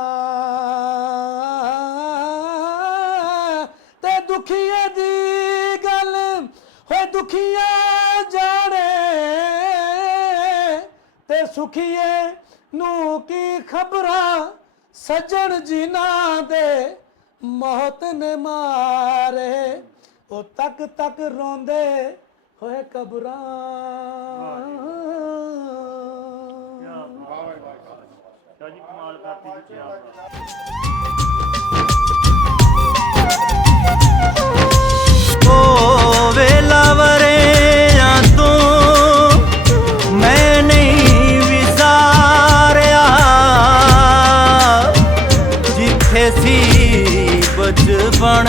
ਤੇ ਦੁਖੀਏ ਦੀ ਗੱਲ ਹੋਏ ਦੁਖੀਆ ਜਾਣੇ ਤੇ ਸੁਖੀਏ ਨੂੰ ਕੀ ਖਬਰਾਂ ਸੱਜਣ ਜਿਨ੍ਹਾਂ ਦੇ ਮੌਤ ਨੇ ਮਾਰੇ ਉਹ ਤੱਕ ਤੱਕ ਰੋਂਦੇ ਹੋਏ ਕਬਰਾਂ ਸ਼ਾਹ ਜੀ ਕਮਾਲ ਕਰਤੀ ਜੀ ਕਿਆ ਓ ਵੇਲਾਵਰਿਆਂ ਤੋਂ ਮੈਂ ਨਹੀਂ ਵਿਸਾਰਿਆ ਜਿੱਥੇ ਸੀ ਬਚਪਨ